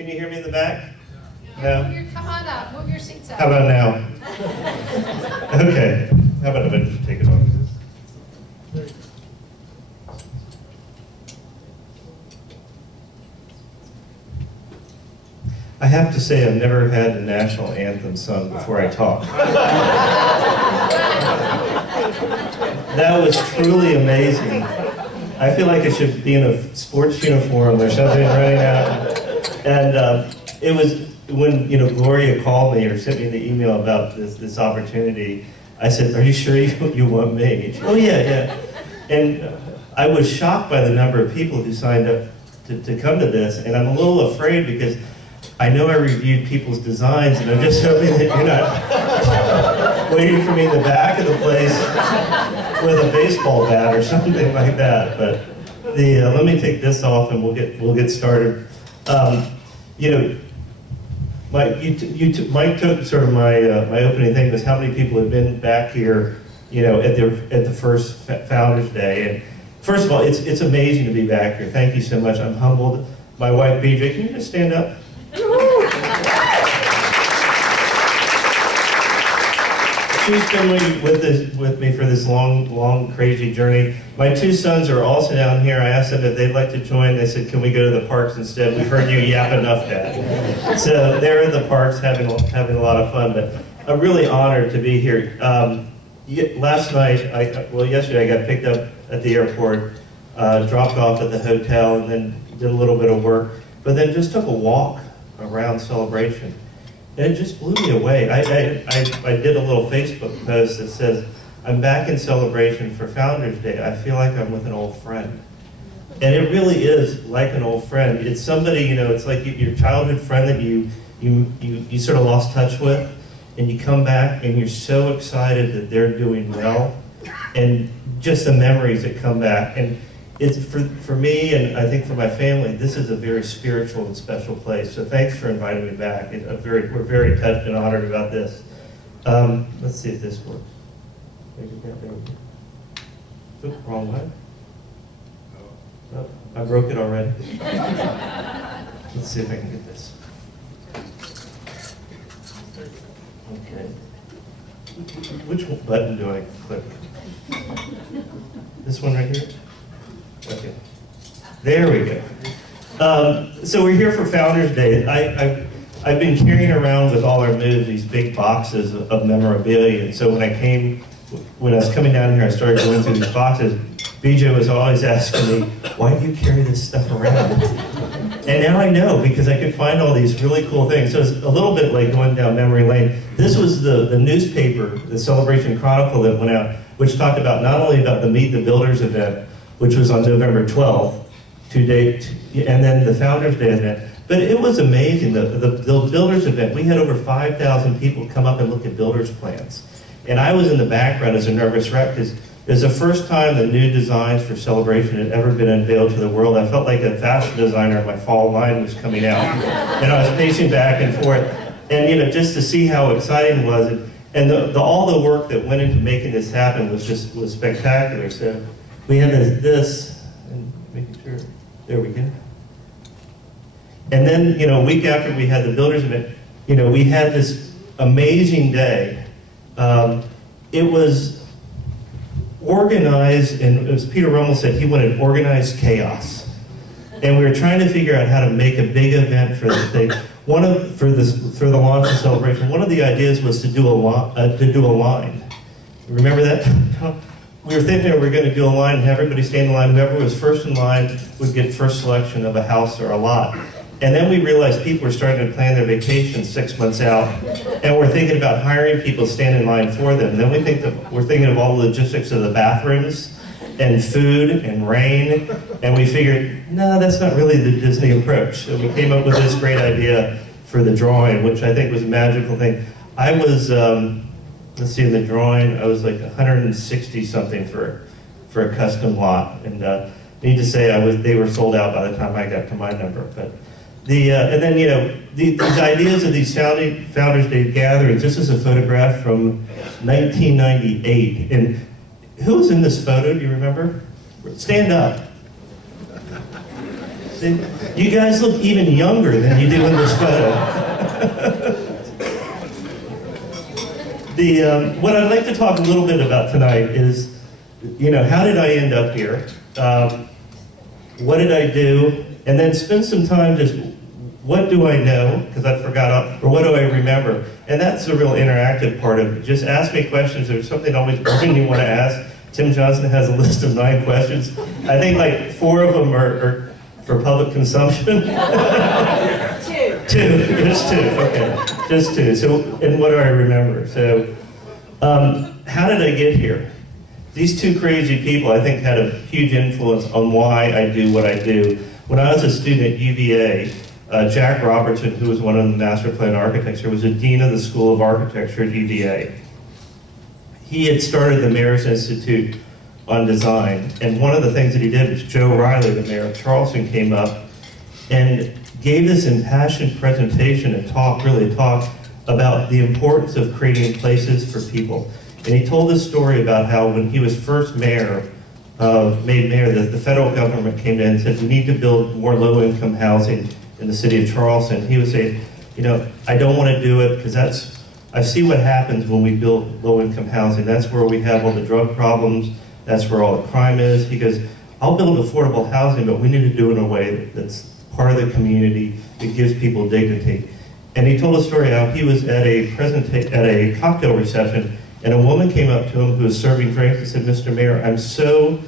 Can you hear me in the back? No? Come on up, move your seats up. How about now? Okay. How about if I just take it off? I have to say I've never had the national anthem sung before I talk. That was truly amazing. I feel like I should be in a sports uniform or something running out. And it was when Gloria called me or sent me the email about this opportunity. I said, "Are you sure you want me?" Oh yeah. And I was shocked by the number of people who signed up to come to this, and I'm a little afraid because I know I reviewed people's designs, and I'm just hoping that you're not waiting for me in the back of the place with a baseball bat or something like that. But let me take this off, and we'll get started. Mike took sort of my opening thing was how many people have been back here, at the first Founders Day. And first of all, it's amazing to be back here. Thank you so much. I'm humbled. My wife, BJ, can you just stand up? She's been with me for this long, crazy journey. My two sons are also down here. I asked them if they'd like to join. They said, "Can we go to the parks instead? We've heard you yap enough, Dad." So they're in the parks having a lot of fun. But I'm really honored to be here. Yesterday I got picked up at the airport, dropped off at the hotel, and then did a little bit of work. But then just took a walk around Celebration. And it just blew me away. I did a little Facebook post that says, "I'm back in Celebration for Founders Day. I feel like I'm with an old friend." And it really is like an old friend. It's somebody, it's like your childhood friend that you sort of lost touch with, and you come back and you're so excited that they're doing well, and just the memories that come back. And it's for me, and I think for my family, this is a very spiritual and special place. So thanks for inviting me back. We're very touched and honored about this. Let's see if this works. There we go. Oops, wrong way. Oh, I broke it already. Let's see if I can get this. Okay. Which button do I click? This one right here? Okay. There we go. So we're here for Founders Day. I've been carrying around with all our moves these big boxes of memorabilia. And so when I was coming down here, I started going through these boxes. BJ was always asking me, "Why do you carry this stuff around?" And now I know, because I could find all these really cool things. So it's a little bit like going down memory lane. This was the newspaper, the Celebration Chronicle that went out, which talked about not only about the Meet the Builders event, which was on November 12th, and then the Founders Day event. But it was amazing, the Builders event. We had over 5,000 people come up and look at builders' plans. And I was in the background as a nervous wreck, because it was the first time the new designs for Celebration had ever been unveiled to the world. I felt like a fashion designer. My fall line was coming out. And I was pacing back and forth. And just to see how exciting it was. And all the work that went into making this happen was spectacular. So we had this, and making sure, there we go. And then, a week after we had the Builders event, we had this amazing day. It was organized, and as Peter Rummel said, he wanted organized chaos. And we were trying to figure out how to make a big event for the thing. For the launch of Celebration, one of the ideas was to do a line. Remember that? We were thinking we were going to do a line and have everybody stand in line. Whoever was first in line would get first selection of a house or a lot. And then we realized people were starting to plan their vacations 6 months out, and we're thinking about hiring people to stand in line for them. Then we're thinking of all the logistics of the bathrooms and food and rain, and we figured, no, that's not really the Disney approach. So we came up with this great idea for the drawing, which I think was a magical thing. I was, let's see, in the drawing, I was like 160 something for a custom lot, and need to say they were sold out by the time I got to my number. But and then these ideas of these Founders Day gatherings. This is a photograph from 1998, and who was in this photo? Do you remember? Stand up. You guys look even younger than you do in this photo. What I'd like to talk a little bit about tonight is, how did I end up here? What did I do? And then spend some time just, what do I know? Because I forgot, or what do I remember? And that's the real interactive part of it. Just ask me questions. There's something always burning you want to ask. Tim Johnson has a list of 9 questions. I think like 4 of them are for public consumption. 2, just 2, okay, just 2. So, and what do I remember? So, how did I get here? These 2 crazy people, I think, had a huge influence on why I do what I do. When I was a student at UVA, Jack Robertson, who was one of the master plan architects here, was the dean of the School of Architecture at UVA. He had started the Mayor's Institute on Design, and one of the things that he did was Joe Riley, the mayor of Charleston, came up and gave this impassioned presentation and talk about the importance of creating places for people. And he told this story about how when he was first made mayor, the federal government came in and said, we need to build more low-income housing in the city of Charleston. He was saying, I don't want to do it because I see what happens when we build low-income housing. That's where we have all the drug problems. That's where all the crime is. He goes, I'll build affordable housing, but we need to do it in a way that's part of the community, that gives people dignity. And he told a story how he was at a cocktail reception, and a woman came up to him who was serving drinks and said, Mr. Mayor, I'm so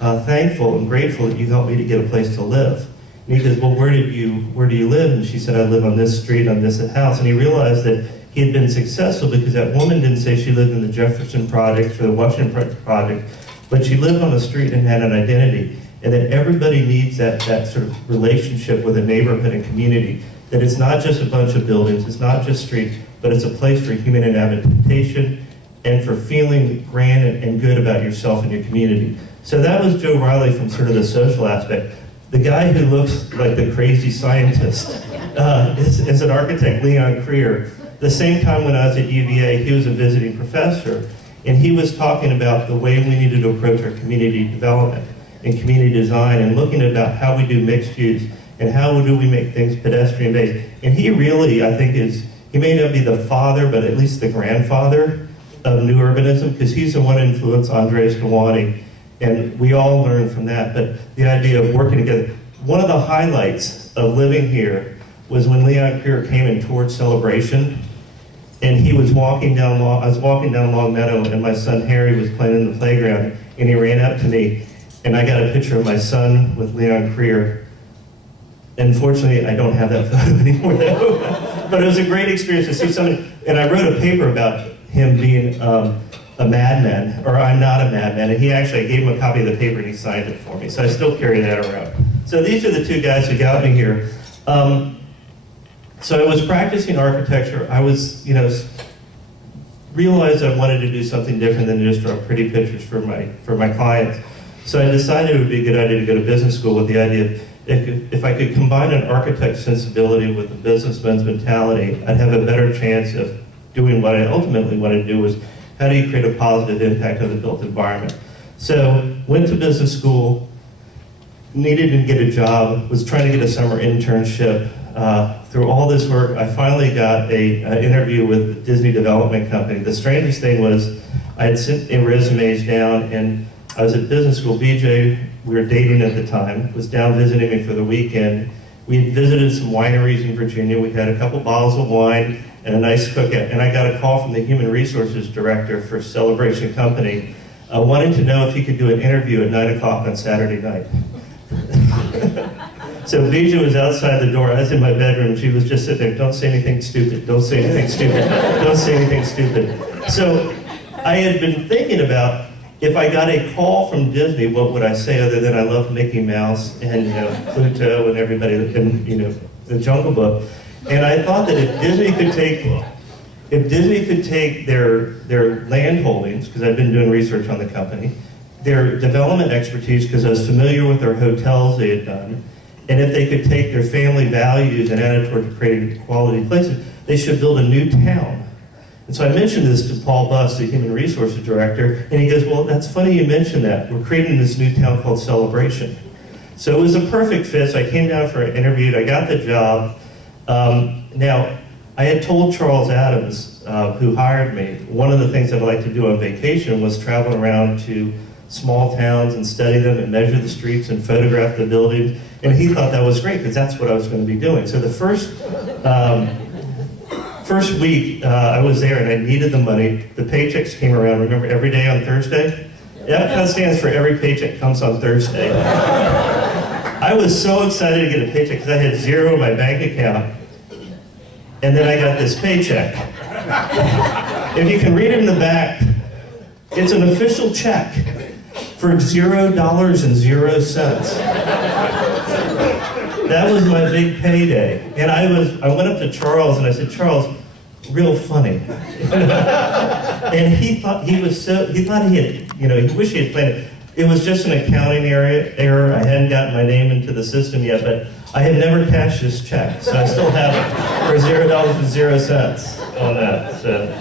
thankful and grateful that you helped me to get a place to live. And he goes, well, where do you live? And she said, I live on this street, on this house. And he realized that he had been successful because that woman didn't say she lived in the Jefferson Project or the Washington Project, but she lived on the street and had an identity. And that everybody needs that sort of relationship with a neighborhood and community. That it's not just a bunch of buildings, it's not just streets, but it's a place for human inhabitation and for feeling grand and good about yourself and your community. So that was Joe Riley from sort of the social aspect. The guy who looks like the crazy scientist is an architect, Leon Creer. The same time when I was at UVA, he was a visiting professor, and he was talking about the way we needed to approach our community development and community design and looking about how we do mixed use and how do we make things pedestrian-based. And he really, I think, he may not be the father, but at least the grandfather of new urbanism, because he's the one who influenced Andres Gawani, and we all learn from that. But the idea of working together. One of the highlights of living here was when Leon Creer came in towards Celebration, and he was walking down I was walking down Long Meadow, and my son Harry was playing in the playground, and he ran up to me, and I got a picture of my son with Leon Creer. Unfortunately, I don't have that photo anymore, though. But it was a great experience to see somebody, and I wrote a paper about him being a madman, or I'm not a madman, and I gave him a copy of the paper and he signed it for me, so I still carry that around. So these are the 2 guys who got me here. So I was practicing architecture. I was, realized I wanted to do something different than just draw pretty pictures for my clients. So I decided it would be a good idea to go to business school with the idea of if I could combine an architect's sensibility with a businessman's mentality, I'd have a better chance of doing what I ultimately wanted to do, was how do you create a positive impact on the built environment. So went to business school, needed to get a job, was trying to get a summer internship. Through all this work, I finally got an interview with the Disney Development Company. The strangest thing was I had sent resumes down, and I was at business school. BJ, we were dating at the time, was down visiting me for the weekend. We had visited some wineries in Virginia. We had a couple bottles of wine and a nice cookout. And I got a call from the human resources director for Celebration Company, wanting to know if he could do an interview at 9 o'clock on Saturday night. So Bija was outside the door. I was in my bedroom. She was just sitting there. Don't say anything stupid. Don't say anything stupid. Don't say anything stupid. So I had been thinking about, if I got a call from Disney, what would I say other than I love Mickey Mouse and Pluto and everybody and the Jungle Book. And I thought that if Disney could take their land holdings, because I've been doing research on the company, their development expertise, because I was familiar with their hotels they had done, and if they could take their family values and add it toward creating quality places, they should build a new town. And so I mentioned this to Paul Buss, the Human Resources Director, and he goes, well, that's funny you mentioned that. We're creating this new town called Celebration. So it was a perfect fit. So I came down for an interview. I got the job. Now, I had told Charles Adams, who hired me, one of the things I'd like to do on vacation was travel around to small towns and study them and measure the streets and photograph the buildings. And he thought that was great because that's what I was going to be doing. So the first week I was there and I needed the money. The paychecks came around, remember, every day on Thursday? That stands for every paycheck comes on Thursday. I was so excited to get a paycheck because I had zero in my bank account. And then I got this paycheck. If you can read it in the back, it's an official check for $0.00. That was my big payday. And I went up to Charles and I said, Charles, real funny. And he thought he had, he wished he had planned it. It was just an accounting error. I hadn't gotten my name into the system yet, but I had never cashed this check, so I still have it for $0.00 on that. So.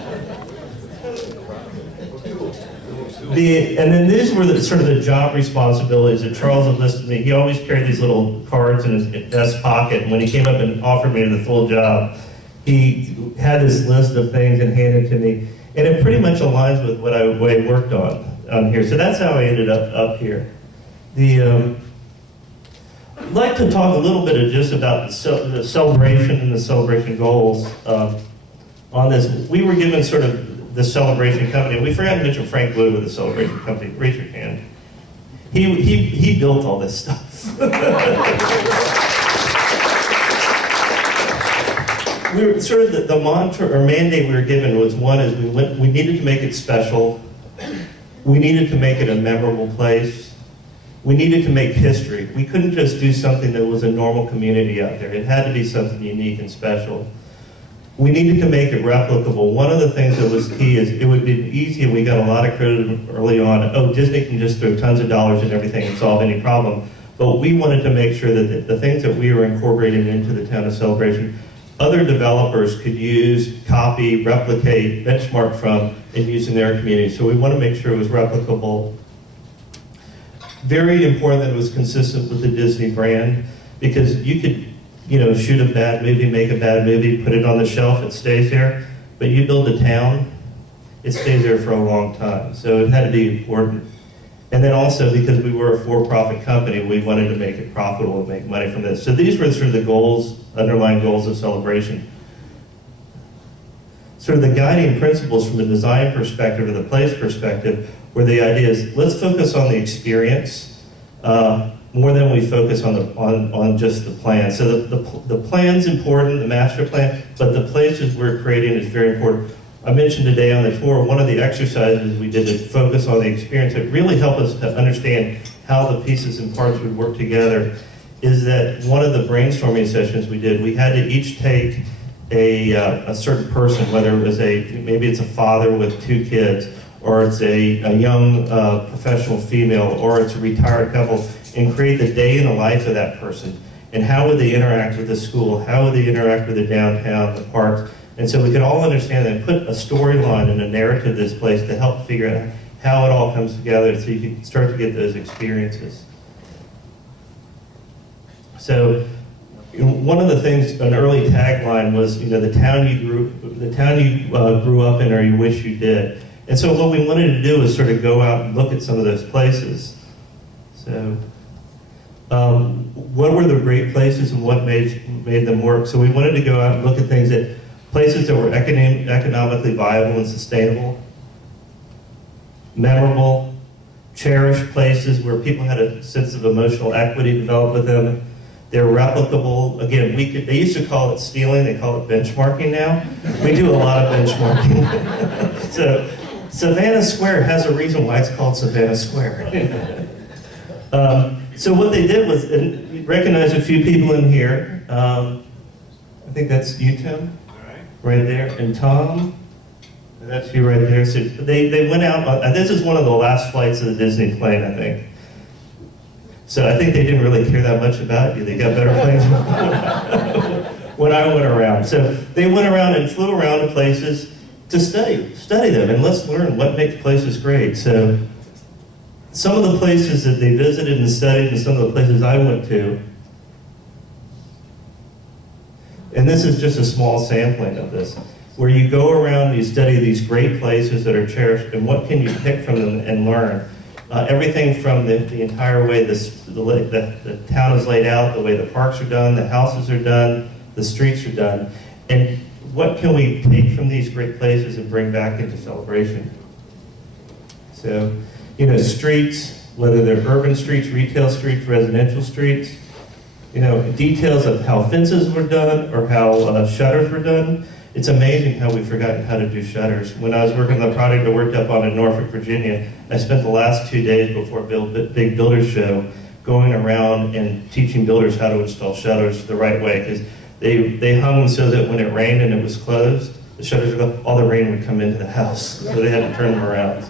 And then these were sort of the job responsibilities that Charles had listed me. He always carried these little cards in his vest pocket, and when he came up and offered me the full job, he had this list of things and handed it to me, and it pretty much aligns with what I worked on here. So that's how I ended up here. I'd like to talk a little bit just about the celebration and the celebration goals on this. We were given sort of the celebration company. We forgot to mention Frank Wood with the celebration company. Raise your hand. He built all this stuff. We were sort of the mantra or mandate we were given was one is we needed to make it special. We needed to make it a memorable place. We needed to make history. We couldn't just do something that was a normal community out there. It had to be something unique and special. We needed to make it replicable. One of the things that was key is it would be easy, and we got a lot of credit early on, oh, Disney can just throw tons of dollars and everything and solve any problem. But we wanted to make sure that the things that we were incorporating into the town of Celebration, other developers could use, copy, replicate, benchmark from, and use in their community. So we want to make sure it was replicable. Very important that it was consistent with the Disney brand, because you could, shoot a bad movie, make a bad movie, put it on the shelf, it stays there. But you build a town, it stays there for a long time. So it had to be important. And then also, because we were a for-profit company, we wanted to make it profitable and make money from this. So these were sort of the goals, underlying goals of Celebration. Sort of the guiding principles from a design perspective or the place perspective where the idea is, let's focus on the experience more than we focus on just the plan. So the plan's important, the master plan, but the places we're creating is very important. I mentioned today on the tour, one of the exercises we did to focus on the experience that really helped us to understand how the pieces and parts would work together is that one of the brainstorming sessions we did, we had to each take a certain person, whether it was maybe it's a father with 2 kids, or it's a young professional female, or it's a retired couple, and create the day in the life of that person. And how would they interact with the school? How would they interact with the downtown, the parks? And so we could all understand that and put a storyline and a narrative to this place to help figure out how it all comes together so you can start to get those experiences. So one of the things, an early tagline was, the town you grew up in or you wish you did. And so what we wanted to do was sort of go out and look at some of those places. So what were the great places and what made them work? So we wanted to go out and look at places that were economically viable and sustainable, memorable, cherished places where people had a sense of emotional equity developed with them. They're replicable. Again, they used to call it stealing, they call it benchmarking now. We do a lot of benchmarking. So Savannah Square has a reason why it's called Savannah Square. So what they did was recognize a few people in here. I think that's you, Tim, right there, and Tom. That's you right there. So they went out. This is one of the last flights of the Disney plane, I think. So I think they didn't really care that much about you. They got better planes when I went around. So they went around and flew around to places to study them, and let's learn what makes places great. So some of the places that they visited and studied and some of the places I went to, and this is just a small sampling of this, where you go around, you study these great places that are cherished, and what can you pick from them and learn? Everything from the entire way the town is laid out, the way the parks are done, the houses are done, the streets are done, and what can we take from these great places and bring back into celebration? So, you know, streets, whether they're urban streets, retail streets, residential streets, you know, details of how fences were done or how shutters were done. It's amazing how we've forgotten how to do shutters. When I was working on the project I worked up on in Norfolk, Virginia, I spent the last 2 days before Big Builders Show going around and teaching builders how to install shutters the right way, because they hung them so that when it rained and it was closed, the shutters would go, all the rain would come into the house, so they had to turn them around.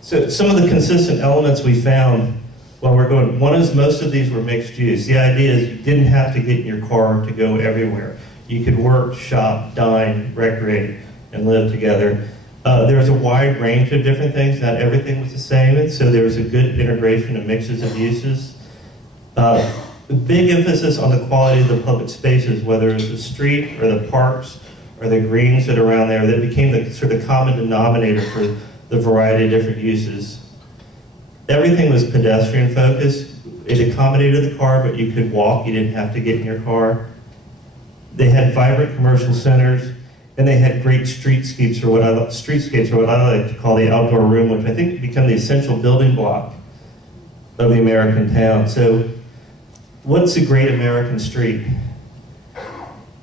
So some of the consistent elements we found while we're going, one is most of these were mixed use. The idea is you didn't have to get in your car to go everywhere. You could work, shop, dine, recreate, and live together. There was a wide range of different things. Not everything was the same, and so there was a good integration of mixes of uses. Big emphasis on the quality of the public spaces, whether it's the street or the parks or the greens that are around there, that became the sort of common denominator for the variety of different uses. Everything was pedestrian focused. It accommodated the car, but you could walk, you didn't have to get in your car. They had vibrant commercial centers, and they had great streetscapes, or what I like to call the outdoor room, which I think become the essential building block of the American town. So, what's a great American street?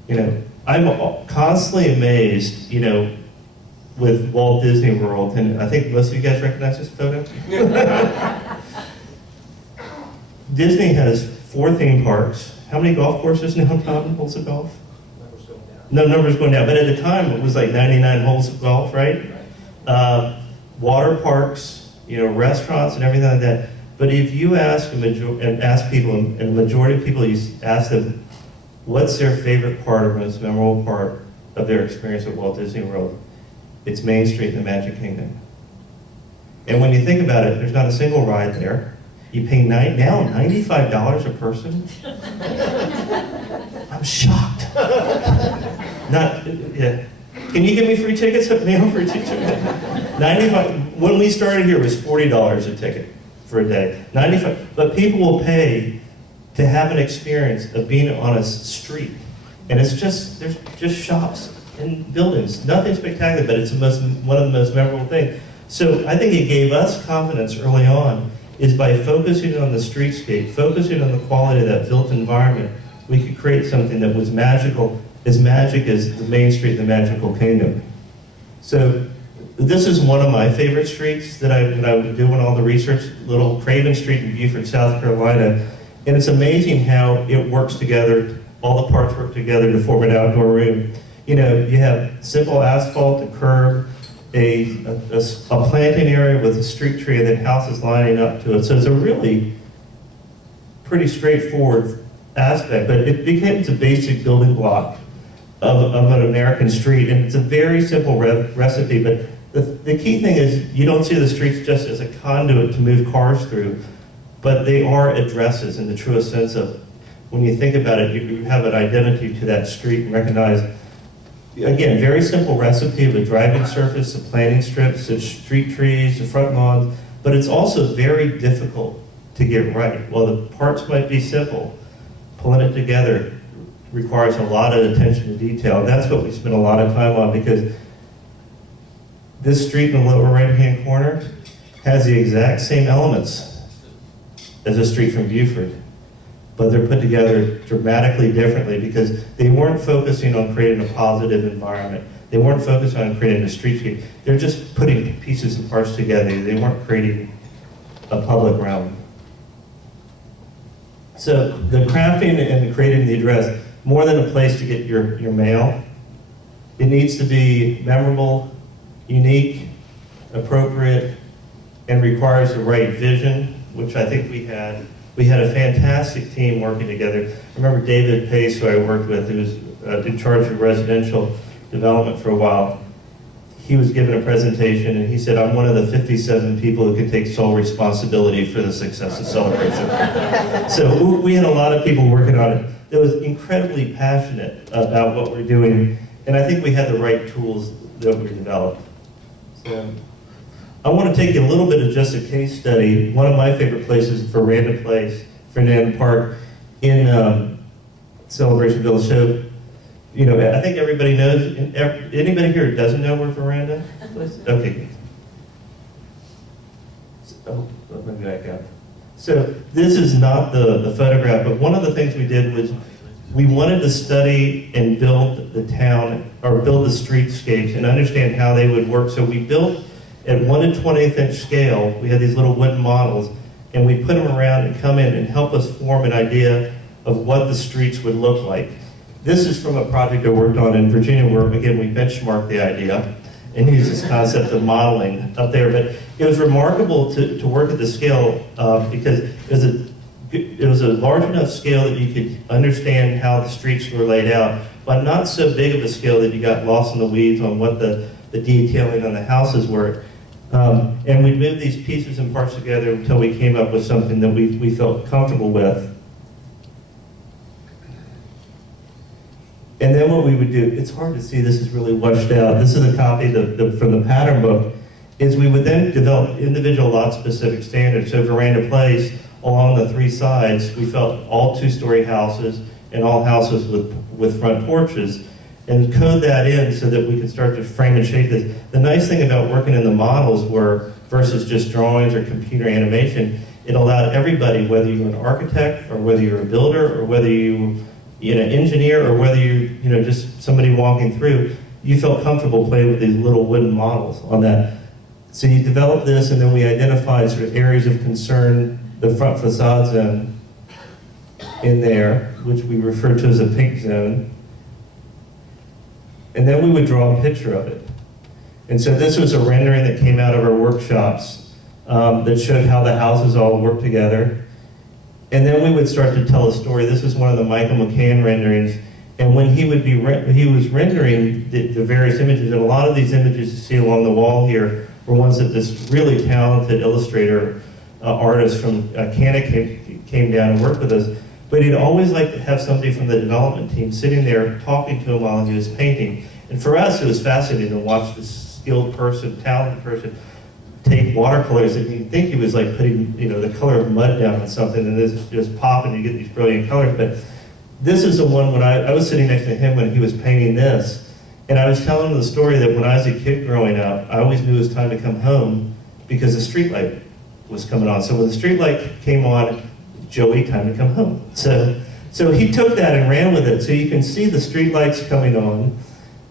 You know, I'm constantly amazed, you know, with Walt Disney World, and I think most of you guys recognize this photo. Disney has 4 theme parks. How many golf courses now, Tom, holes of golf? Numbers going down. No, numbers going down, but at the time it was like 99 holes of golf, right? Water parks, you know, restaurants and everything like that. But if you ask people, and the majority of people, you ask them, what's their favorite part or most memorable part of their experience at Walt Disney World? It's Main Street in the Magic Kingdom. And when you think about it, there's not a single ride there. You pay now $95 a person. I'm shocked. Yeah. Can you give me free tickets? Mail free tickets. 95. When we started here, it was $40 a ticket for a day. 95. But people will pay to have an experience of being on a street, and there's just shops and buildings. Nothing spectacular, but it's one of the most memorable things. So I think it gave us confidence early on, is by focusing on the streetscape, focusing on the quality of that built environment, we could create something that was magical, as magic as the Main Street in the Magical Kingdom. So this is one of my favorite streets that I was doing all the research, Little Craven Street in Beaufort, South Carolina. And it's amazing how it works together, all the parts work together to form an outdoor room. You know, you have simple asphalt, a curb, a planting area with a street tree, and then houses lining up to it. So it's a really pretty straightforward aspect, but it becomes a basic building block of an American street, and it's a very simple recipe, but the key thing is you don't see the streets just as a conduit to move cars through, but they are addresses in the truest sense of, when you think about it, you have an identity to that street and recognize, again, very simple recipe of a driving surface, the planting strips, the street trees, the front lawns, but it's also very difficult to get right. While the parts might be simple, pulling it together requires a lot of attention to detail, and that's what we spend a lot of time on, because this street in the lower right-hand corner has the exact same elements as a street from Beaufort, but they're put together dramatically differently because they weren't focusing on creating a positive environment. They weren't focused on creating a streetscape. They're just putting pieces and parts together. They weren't creating a public realm. So the crafting and creating the address, more than a place to get your mail, it needs to be memorable, unique, appropriate, and requires the right vision, which I think we had. We had a fantastic team working together. I remember David Pace, who I worked with, who was in charge of residential development for a while. he was given a presentation, and he said, I'm one of the 57 people who can take sole responsibility for the success of Celebration. So we had a lot of people working on it that was incredibly passionate about what we're doing, and I think we had the right tools that we developed. So I want to take you a little bit of just a case study. One of my favorite places, Veranda Place, Fernand Park in Celebration Village. So, you know, I think everybody knows. Anybody here who doesn't know where Veranda is? Okay. Oh, let me back up. So this is not the photograph, but one of the things we did was we wanted to study and build the town, or build the streetscapes and understand how they would work. So we built at 1 to 20th inch scale. We had these little wooden models, and we put them around and come in and help us form an idea of what the streets would look like. This is from a project I worked on in Virginia where, again, we benchmarked the idea and used this concept of modeling up there. But it was remarkable to work at the scale because it was a large enough scale that you could understand how the streets were laid out, but not so big of a scale that you got lost in the weeds on what the detailing on the houses were. And we moved these pieces and parts together until we came up with something that we felt comfortable with. And then what we would do, it's hard to see, this is really washed out. This is a copy from the pattern book, is we would then develop individual lot-specific standards. So Veranda Place, along the 3 sides, we felt all 2-story houses and all houses with front porches, and code that in so that we could start to frame and shape this. The nice thing about working in the models versus just drawings or computer animation, it allowed everybody, whether you're an architect or whether you're a builder or whether you're an engineer or whether you're just somebody walking through, you felt comfortable playing with these little wooden models on that. So you develop this, and then we identified sort of areas of concern, the front facade zone in there, which we refer to as a pink zone. And then we would draw a picture of it. And so this was a rendering that came out of our workshops that showed how the houses all work together. And then we would start to tell a story. This is one of the Michael McCann renderings. And when he was rendering the various images, and a lot of these images you see along the wall here were ones that this really talented illustrator, artist from Canada came down and worked with us. But he'd always like to have somebody from the development team sitting there talking to him while he was painting. And for us, it was fascinating to watch this skilled person, talented person, take watercolors, and you'd think he was like putting, the color of mud down on something, and this just pop, and you get these brilliant colors. But this is the one when I was sitting next to him when he was painting this, and I was telling him the story that when I was a kid growing up, I always knew it was time to come home because the street light was coming on. So when the street light came on, Joey, time to come home. So he took that and ran with it. So you can see the street lights coming on.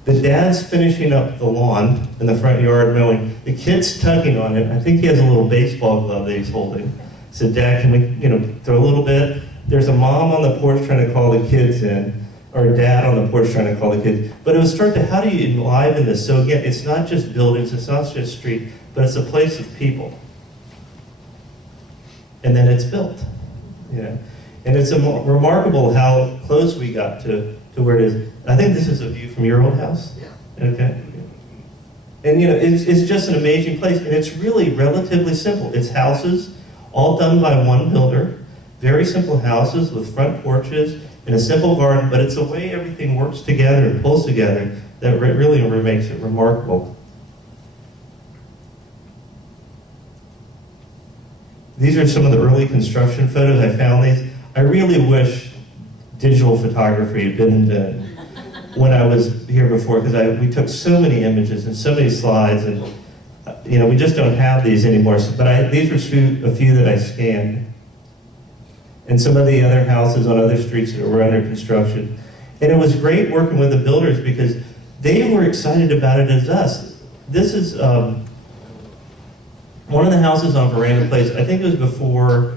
The dad's finishing up the lawn in the front yard mowing. The kid's tugging on it. I think he has a little baseball glove that he's holding. I said, Dad, can we, throw a little bit? There's a mom on the porch trying to call the kids in, or a dad on the porch trying to call the kids. But it was start to, how do you enliven this? So again, it's not just buildings, it's not just street, but it's a place of people. And then it's built. And it's remarkable how close we got to where it is. I think this is a view from your old house. Yeah. Okay. And it's just an amazing place, and it's really relatively simple. It's houses, all done by one builder, very simple houses with front porches and a simple garden, but it's the way everything works together and pulls together that really makes it remarkable. These are some of the early construction photos. I found these. I really wish digital photography had been invented when I was here before, because we took so many images and so many slides, and we just don't have these anymore. But these were a few that I scanned, and some of the other houses on other streets that were under construction. And it was great working with the builders because they were excited about it as us. This is one of the houses on Veranda Place. I think it was before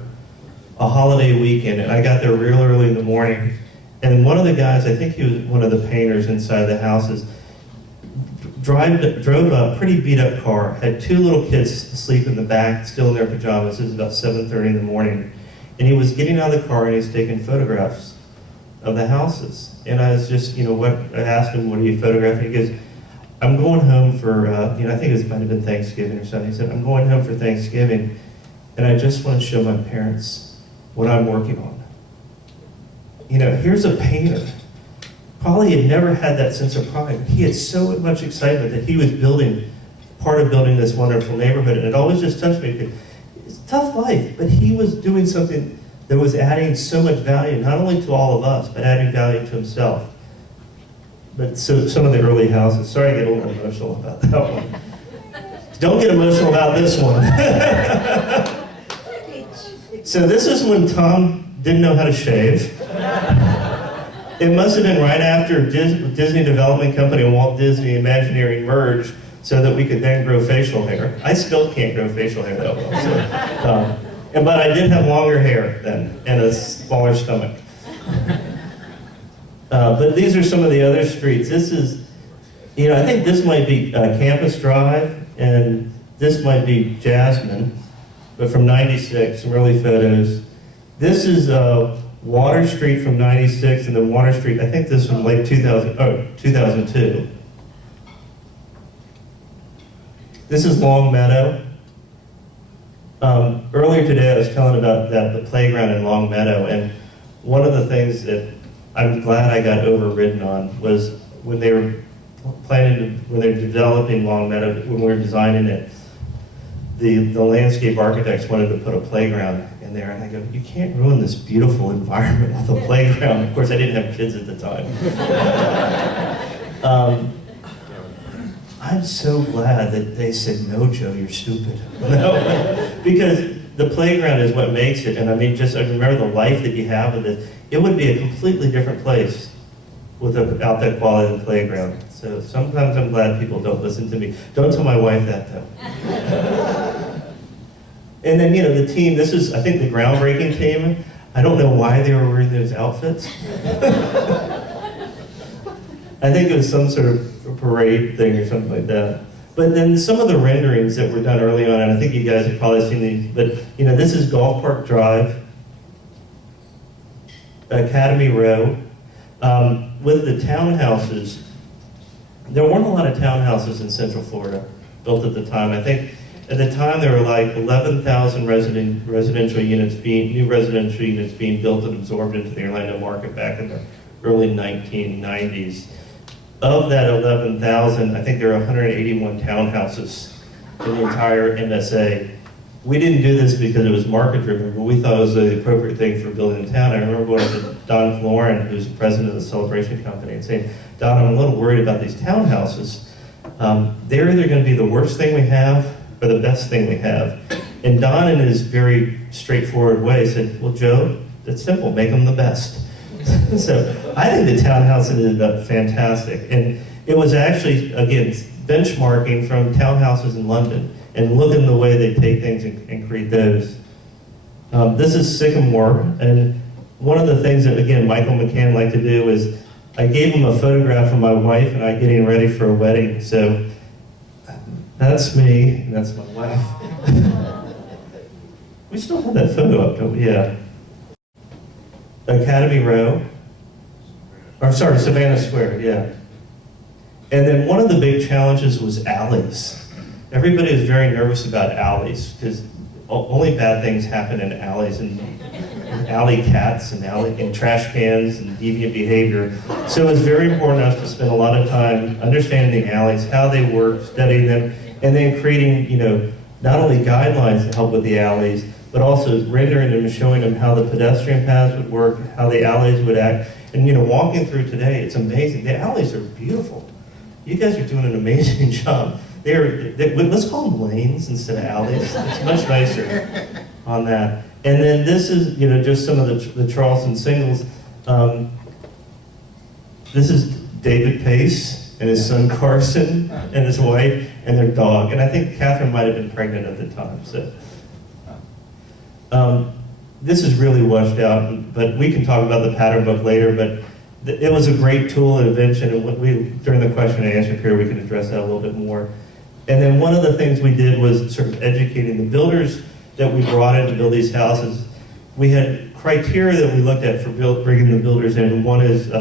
a holiday weekend, and I got there real early in the morning. And one of the guys, I think he was one of the painters inside the houses, drove a pretty beat up car, had 2 little kids asleep in the back, still in their pajamas. It was about 7:30 in the morning. And he was getting out of the car and he was taking photographs of the houses. And I was just, I asked him, what are you photographing? He goes, I'm going home for, I think it might have been Thanksgiving or something. He said, I'm going home for Thanksgiving, and I just want to show my parents what I'm working on. Here's a painter. Probably had never had that sense of pride. He had so much excitement that he was part of building this wonderful neighborhood, and it always just touched me. It's a tough life, but he was doing something that was adding so much value, not only to all of us, but adding value to himself. But so some of the early houses, sorry I get a little emotional about that one. Don't get emotional about this one. So this is when Tom didn't know how to shave. It must have been right after Disney Development Company and Walt Disney Imagineering merged so that we could then grow facial hair. I still can't grow facial hair that well. But I did have longer hair then and a smaller stomach. But these are some of the other streets. This is, I think this might be Campus Drive, and this might be Jasmine, but from '96, some early photos. This is Water Street from '96, and then Water Street, I think this was like 2002. This is Long Meadow. Earlier today I was telling about the playground in Long Meadow, and one of the things that I'm glad I got overridden on was when they were when they were developing Long Meadow, when we were designing it, the landscape architects wanted to put a playground in there, and I go, you can't ruin this beautiful environment with a playground. Of course, I didn't have kids at the time. I'm so glad that they said, no, Joe, you're stupid. No, because the playground is what makes it, and I remember the life that you have with it. It would be a completely different place without that quality of the playground. So sometimes I'm glad people don't listen to me. Don't tell my wife that, though. And then, the team, this is, I think, the groundbreaking team. I don't know why they were wearing those outfits. I think it was some sort of parade thing or something like that. But then some of the renderings that were done early on, and I think you guys have probably seen these, but this is Golf Park Drive, Academy Row. With the townhouses, there weren't a lot of townhouses in Central Florida built at the time. I think at the time there were like 11,000 new residential units being built and absorbed into the Orlando market back in the early 1990s. Of that 11,000, I think there are 181 townhouses in the entire MSA. We didn't do this because it was market driven, but we thought it was the appropriate thing for building in town. I remember going to Don Florin, who's the president of the Celebration Company, and saying, Don, I'm a little worried about these townhouses. They're either going to be the worst thing we have or the best thing we have. And Don, in his very straightforward way, said, well, Joe, it's simple, make them the best. So I think the townhouse ended up fantastic. And it was actually, again, benchmarking from townhouses in London and look at the way they take things and create those. This is Sycamore, and one of the things that, again, Michael McCann liked to do is I gave him a photograph of my wife and I getting ready for a wedding. So that's me, and that's my wife. We still have that photo up, don't we? Yeah. Academy Row, or sorry, Savannah Square, yeah. And then one of the big challenges was alleys. Everybody was very nervous about alleys because only bad things happen in alleys, and alley cats and trash cans and deviant behavior. So it was very important to us to spend a lot of time understanding the alleys, how they work, studying them, and then creating, not only guidelines to help with the alleys, but also rendering them and showing them how the pedestrian paths would work, how the alleys would act. And walking through today, it's amazing. The alleys are beautiful. You guys are doing an amazing job. Let's call them lanes instead of alleys. It's much nicer on that. And then this is, just some of the Charleston singles. This is David Pace and his son Carson and his wife and their dog. And I think Catherine might have been pregnant at the time. So this is really washed out, but we can talk about the pattern book later. But it was a great tool and invention, and during the question and answer period, we can address that a little bit more. And then one of the things we did was sort of educating the builders that we brought in to build these houses. We had criteria that we looked at for bringing the builders in. One is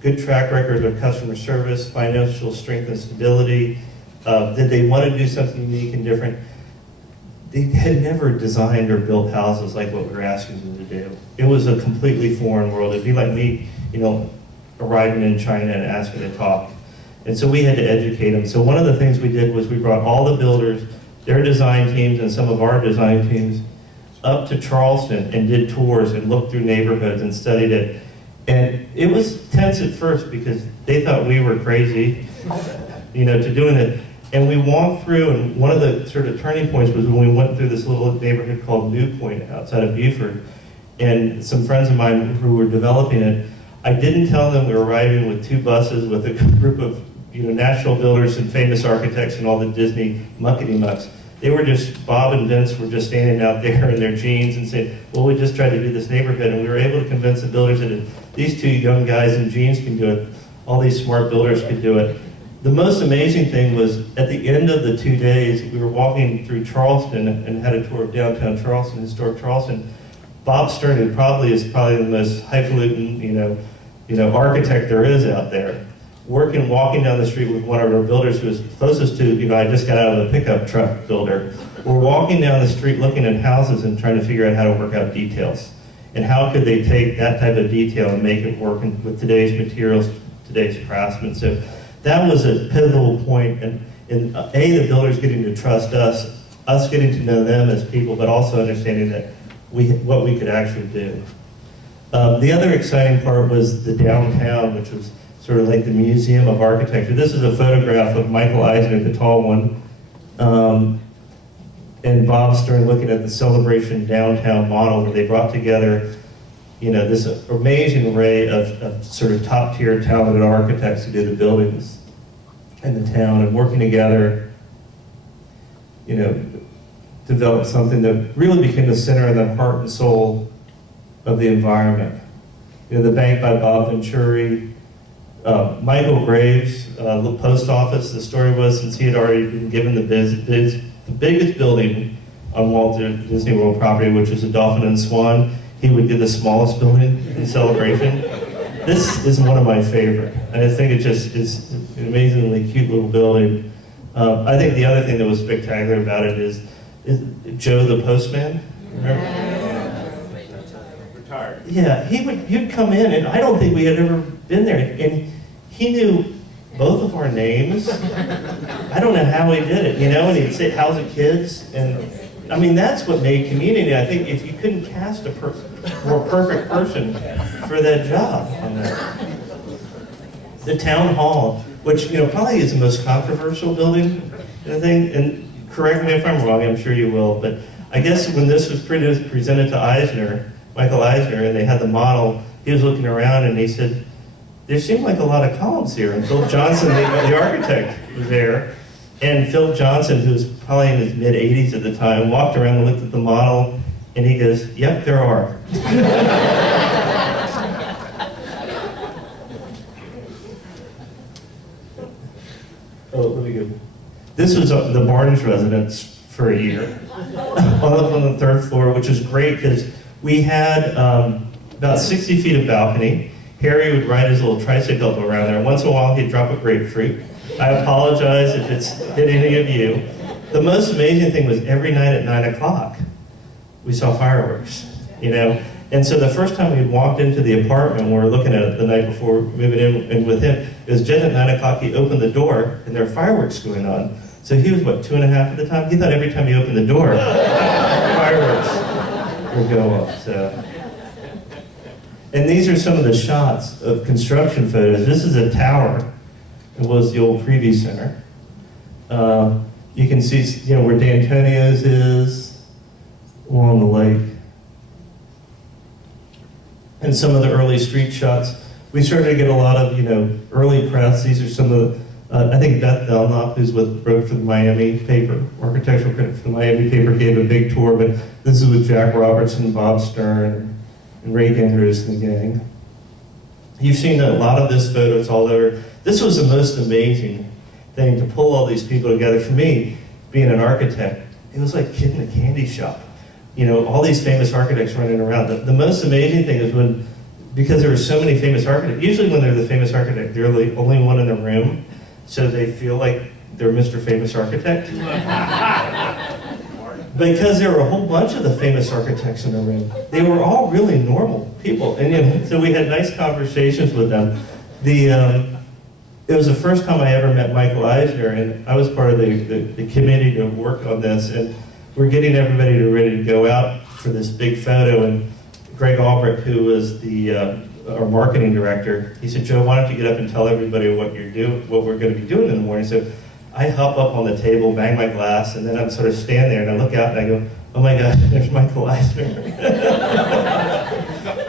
good track record of customer service, financial strength and stability. Did they want to do something unique and different? They had never designed or built houses like what we were asking them to do. It was a completely foreign world. It'd be like me, arriving in China and asking to talk. And so we had to educate them. So one of the things we did was we brought all the builders, their design teams and some of our design teams up to Charleston and did tours and looked through neighborhoods and studied it. And it was tense at first because they thought we were crazy, to doing it. And we walked through, and one of the sort of turning points was when we went through this little neighborhood called New Point outside of Beaufort. And some friends of mine who were developing it, I didn't tell them we were arriving with 2 buses with a group of national builders and famous architects and all the Disney muckety-mucks. They were just, Bob and Vince were just standing out there in their jeans and saying, well, we just tried to do this neighborhood, and we were able to convince the builders that if these 2 young guys in jeans can do it, all these smart builders could do it. The most amazing thing was, at the end of the 2 days, we were walking through Charleston and had a tour of downtown Charleston, historic Charleston. Bob Stern, who probably is the most highfalutin, architect there is out there, walking down the street with one of our builders who was closest to, I just got out of a pickup truck builder. We're walking down the street looking at houses and trying to figure out how to work out details. And how could they take that type of detail and make it work with today's materials, today's craftsmen. So that was a pivotal point in the builders getting to trust us getting to know them as people, but also understanding that what we could actually do. The other exciting part was the downtown, which was sort of like the Museum of Architecture. This is a photograph of Michael Eisner, the tall one, and Bob Stern looking at the Celebration Downtown model, where they brought together, this amazing array of sort of top-tier talented architects to do the buildings in the town, and working together, develop something that really became the center and the heart and soul of the environment. The bank by Bob Venturi, Michael Graves, the post office. The story was, since he had already been given the biggest building on Walt Disney World property, which is a Dolphin and Swan, he would get the smallest building in Celebration. This is one of my favorite. I think it just is an amazingly cute little building. I think the other thing that was spectacular about it is Joe the postman. Remember? Retired. Yeah, he'd come in, and I don't think we had ever been there, and he knew both of our names. I don't know how he did it, and he'd say, how's the kids? And I mean, that's what made community. I think if you couldn't cast a more perfect person for that job on that. The town hall, which probably is the most controversial building, and correct me if I'm wrong, I'm sure you will, but I guess when this was presented to Eisner, Michael Eisner, and they had the model, he was looking around and he said, there seemed like a lot of columns here. And Philip Johnson, the architect, was there. And Philip Johnson, who was probably in his mid-80s at the time, walked around and looked at the model, and he goes, yep, there are. Oh, let me go. This was the Barnes residence for a year, all up on the 3rd floor, which was great because we had about 60 feet of balcony. Harry would ride his little tricycle around there. Once in a while, he'd drop a grapefruit. I apologize if it's hit any of you. The most amazing thing was every night at 9 o'clock, we saw fireworks, And so the first time we walked into the apartment, we were looking at it the night before moving in with him, it was just at 9 o'clock, he opened the door, and there were fireworks going on. So he was, 2.5 at the time? He thought every time he opened the door, fireworks would go off, so. And these are some of the shots of construction photos. This is a tower. It was the old Preview Center. You can see, where D'Antonio's is along the lake. And some of the early street shots. We started to get a lot of, early press. These are some of the, I think Beth Belknap, who's wrote for the Miami paper, architectural critic for the Miami paper, gave a big tour, but this is with Jack Robertson, Bob Stern, and Ray Andrews and the gang. You've seen a lot of this photos all over. This was the most amazing thing, to pull all these people together. For me, being an architect, it was like kid in a candy shop. All these famous architects running around. The most amazing thing is when because there were so many famous architects. Usually when they're the famous architect, they're the only one in the room, so they feel like they're Mr. Famous Architect. Because there were a whole bunch of the famous architects in the room. They were all really normal people, and so we had nice conversations with them. It was the first time I ever met Michael Eisner, and I was part of the committee to work on this, and we're getting everybody ready to go out for this big photo, and Greg Albrecht, who was our marketing director, he said, "Joe, why don't you get up and tell everybody what we're going to be doing in the morning?" So I hop up on the table, bang my glass, and then I'm sort of stand there, and I look out and I go, "Oh my gosh, there's Michael Eisner."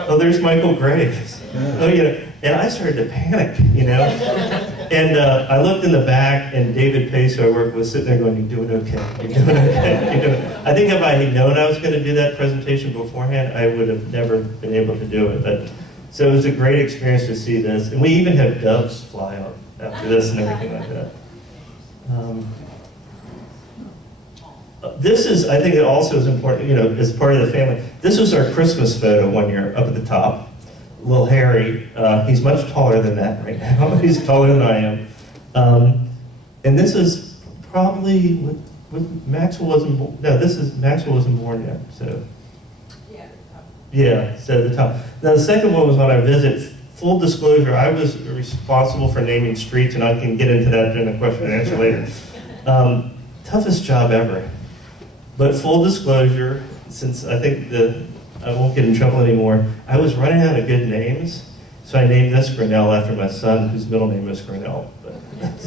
"Oh, there's Michael Graves." Oh, and I started to panic, And I looked in the back, and David Pace, who I work with, sitting there going, "You're doing okay, you're doing okay, you're doing." I think if I had known I was going to do that presentation beforehand, I would have never been able to do it. So it was a great experience to see this. And we even had doves fly out after this and everything like that. This is, I think it also is important, as part of the family. This was our Christmas photo one year up at the top. Little Harry, he's much taller than that right now. He's taller than I am. And this is probably, Maxwell wasn't born, no, Maxwell wasn't born yet, so. Yeah, so at the top. Now the second one was on our visit. Full disclosure, I was responsible for naming streets, and I can get into that during the question and answer later. Toughest job ever. But full disclosure, since I think I won't get in trouble anymore, I was running out of good names, so I named this Grinnell after my son, whose middle name is Grinnell.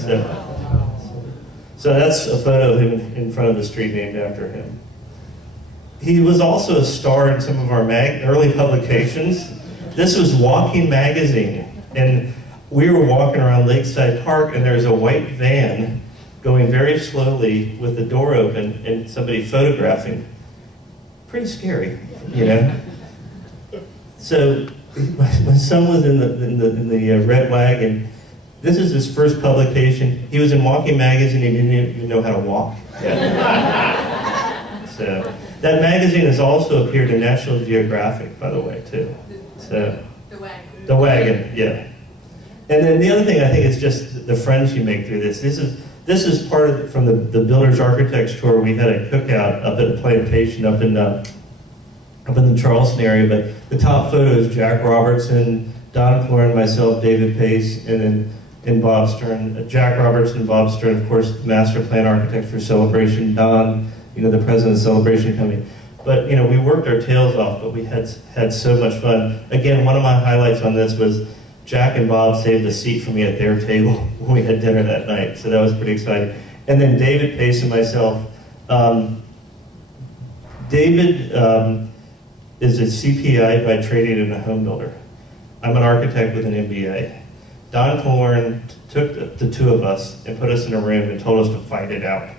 So that's a photo of him in front of the street named after him. He was also a star in some of our early publications. This was Walking Magazine, and we were walking around Lakeside Park, and there's a white van going very slowly with the door open and somebody photographing. Pretty scary, So my son was in the red wagon. This is his first publication. He was in Walking Magazine. He didn't even know how to walk. So that magazine has also appeared in National Geographic, by the way, too. So the wagon, yeah. And then the other thing I think is just the friends you make through this. This is part of from the Builders Architects tour. We had a cookout up at a plantation up in the Charleston area. But the top photo is Jack Robertson, Don Cloran, myself, David Pace, and Bob Stern. Jack Robertson, Bob Stern, of course, the master plan architect for Celebration. Don, the president of Celebration Company. But we worked our tails off, but we had so much fun. Again, one of my highlights on this was Jack and Bob saved a seat for me at their table when we had dinner that night, so that was pretty exciting. And then David Pace and myself. David is a CPI by training and a home builder. I'm an architect with an MBA. Don Cloran took the two of us and put us in a room and told us to fight it out.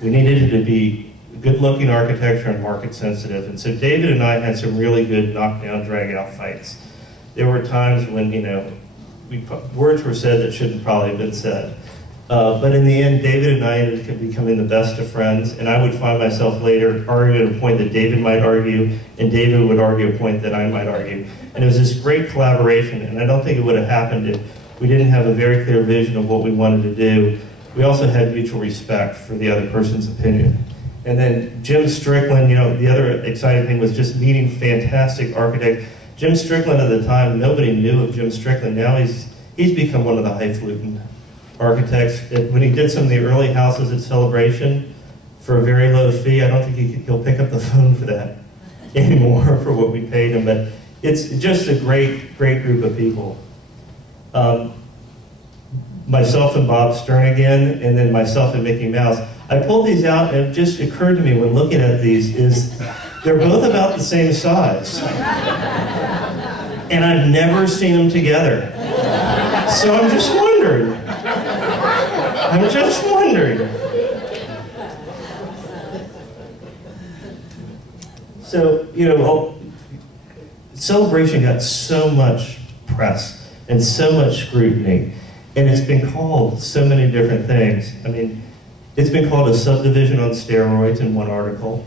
We needed it to be good-looking architecture and market sensitive. And so David and I had some really good knockdown, drag-out fights. There were times when, words were said that shouldn't probably have been said. But in the end, David and I ended up becoming the best of friends, and I would find myself later arguing a point that David might argue, and David would argue a point that I might argue. And it was this great collaboration, and I don't think it would have happened if we didn't have a very clear vision of what we wanted to do. We also had mutual respect for the other person's opinion. And then Jim Strickland, the other exciting thing was just meeting fantastic architects. Jim Strickland at the time, nobody knew of Jim Strickland. Now he's become one of the highfalutin architects. When he did some of the early houses at Celebration for a very low fee, I don't think he'll pick up the phone for that anymore for what we paid him. But it's just a great, great group of people. Myself and Bob Stern again, and then myself and Mickey Mouse. I pulled these out, and it just occurred to me when looking at these is they're both about the same size. And I've never seen them together. So I'm just wondering. So, Celebration got so much press and so much scrutiny, and it's been called so many different things. I mean, it's been called a subdivision on steroids in one article.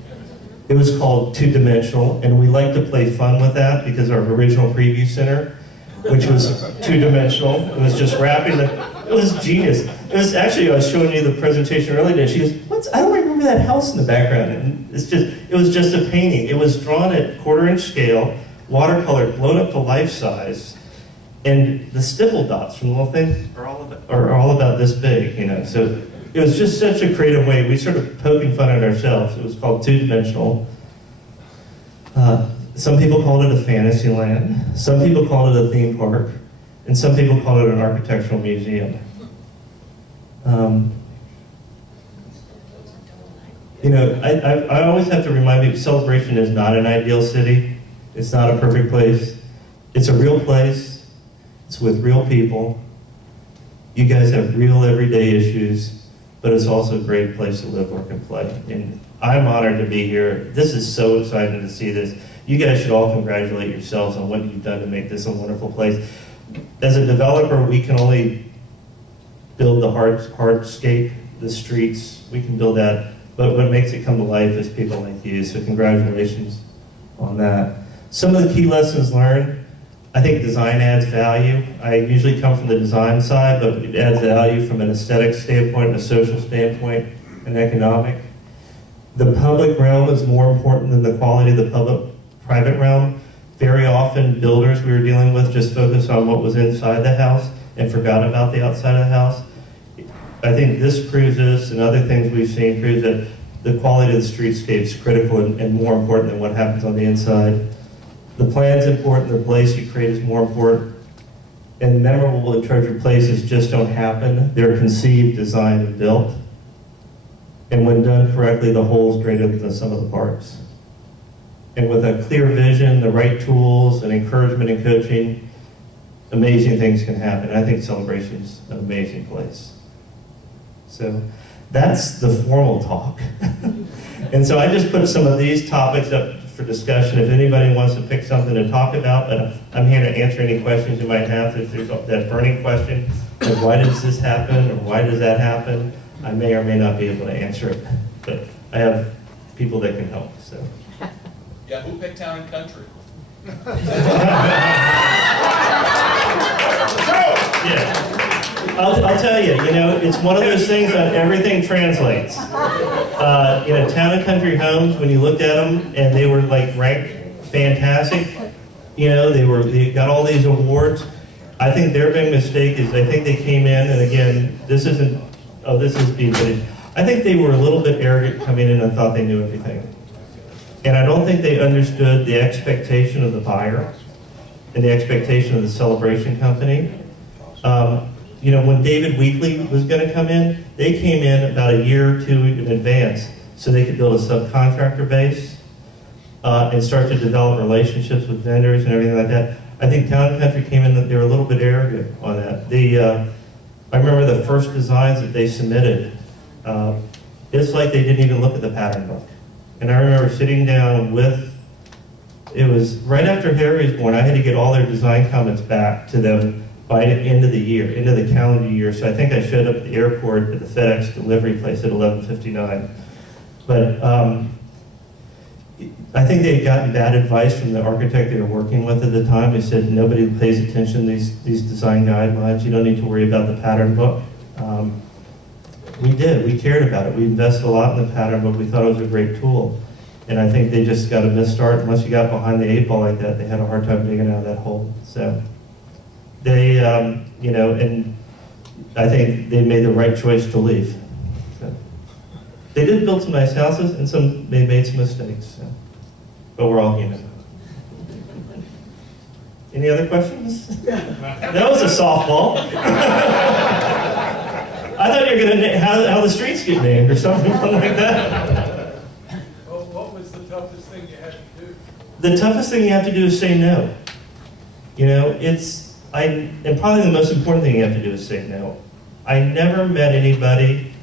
It was called Two Dimensional, and we like to play fun with that because our original preview center, which was two-dimensional, it was just wrapping it was genius. It was actually, I was showing you the presentation earlier today, she goes, I don't remember that house in the background, and it was just a painting. It was drawn at quarter-inch scale, watercolor, blown up to life size, and the stipple dots from the little thing are all about this big, you know, so it was just such a creative way. We sort of poking fun at ourselves. It was called Two-Dimensional. Some people called it a fantasy land, some people called it a theme park, and some people called it an architectural museum. You know, I always have to remind people, Celebration is not an ideal city. It's not a perfect place. It's a real place. It's with real people. You guys have real everyday issues, but it's also a great place to live, work, and play. And I'm honored to be here. This is so exciting to see this. You guys should all congratulate yourselves on what you've done to make this a wonderful place. As a developer, we can only build the hardscape, the streets, we can build that, but what makes it come to life is people like you, so congratulations on that. Some of the key lessons learned, I think design adds value. I usually come from the design side, but it adds value from an aesthetic standpoint, a social standpoint, and economic. The public realm is more important than the quality of the public-private realm. Very often, builders we were dealing with just focused on what was inside the house and forgot about the outside of the house. I think this proves this, and other things we've seen proves that the quality of the streetscape is critical and more important than what happens on the inside. The plan's important, the place you create is more important, and memorable and treasured places just don't happen. They're conceived, designed, and built. And when done correctly, the whole is greater than the sum of the parts. And with a clear vision, the right tools, and encouragement and coaching, amazing things can happen. I think Celebration's an amazing place. So that's the formal talk. And so I just put some of these topics up for discussion. If anybody wants to pick something to talk about, but I'm here to answer any questions you might have. If there's that burning question, like why does this happen or why does that happen, I may or may not be able to answer it. But I have people that can help. So. Yeah, who picked Town and Country? Yeah. I'll tell you, you know, it's one of those things that everything translates. You know, Town and Country Homes, when you looked at them and they were like ranked fantastic, you know, they got all these awards. I think their big mistake is I think they came in, and again, this is deep, but I think they were a little bit arrogant coming in and thought they knew everything. And I don't think they understood the expectation of the buyer and the expectation of the Celebration company. You know, when David Weekley was going to come in, they came in about a year or two in advance so they could build a subcontractor base and start to develop relationships with vendors and everything like that. I think Town and Country came in that they were a little bit arrogant on that. I remember the first designs that they submitted. It's like they didn't even look at the pattern book. And I remember sitting down it was right after Harry was born, I had to get all their design comments back to them by the end of the year, end of the calendar year. So I think I showed up at the airport at the FedEx delivery place at 11:59. But I think they had gotten bad advice from the architect they were working with at the time. They said, nobody pays attention to these design guidelines. You don't need to worry about the pattern book. We did, we cared about it. We invested a lot in the pattern book. We thought it was a great tool. And I think they just got a misstart. Once you got behind the 8 ball like that, they had a hard time digging out of that hole. So they, you know, and I think they made the right choice to leave. So they did build some nice houses, and they made some mistakes. So. But we're all human. Any other questions? That was a softball. I thought you were going to how the streets get named or something like that. Well, what was the toughest thing you had to do? The toughest thing you have to do is say no. You know, and probably the most important thing you have to do is say no. I never met anybody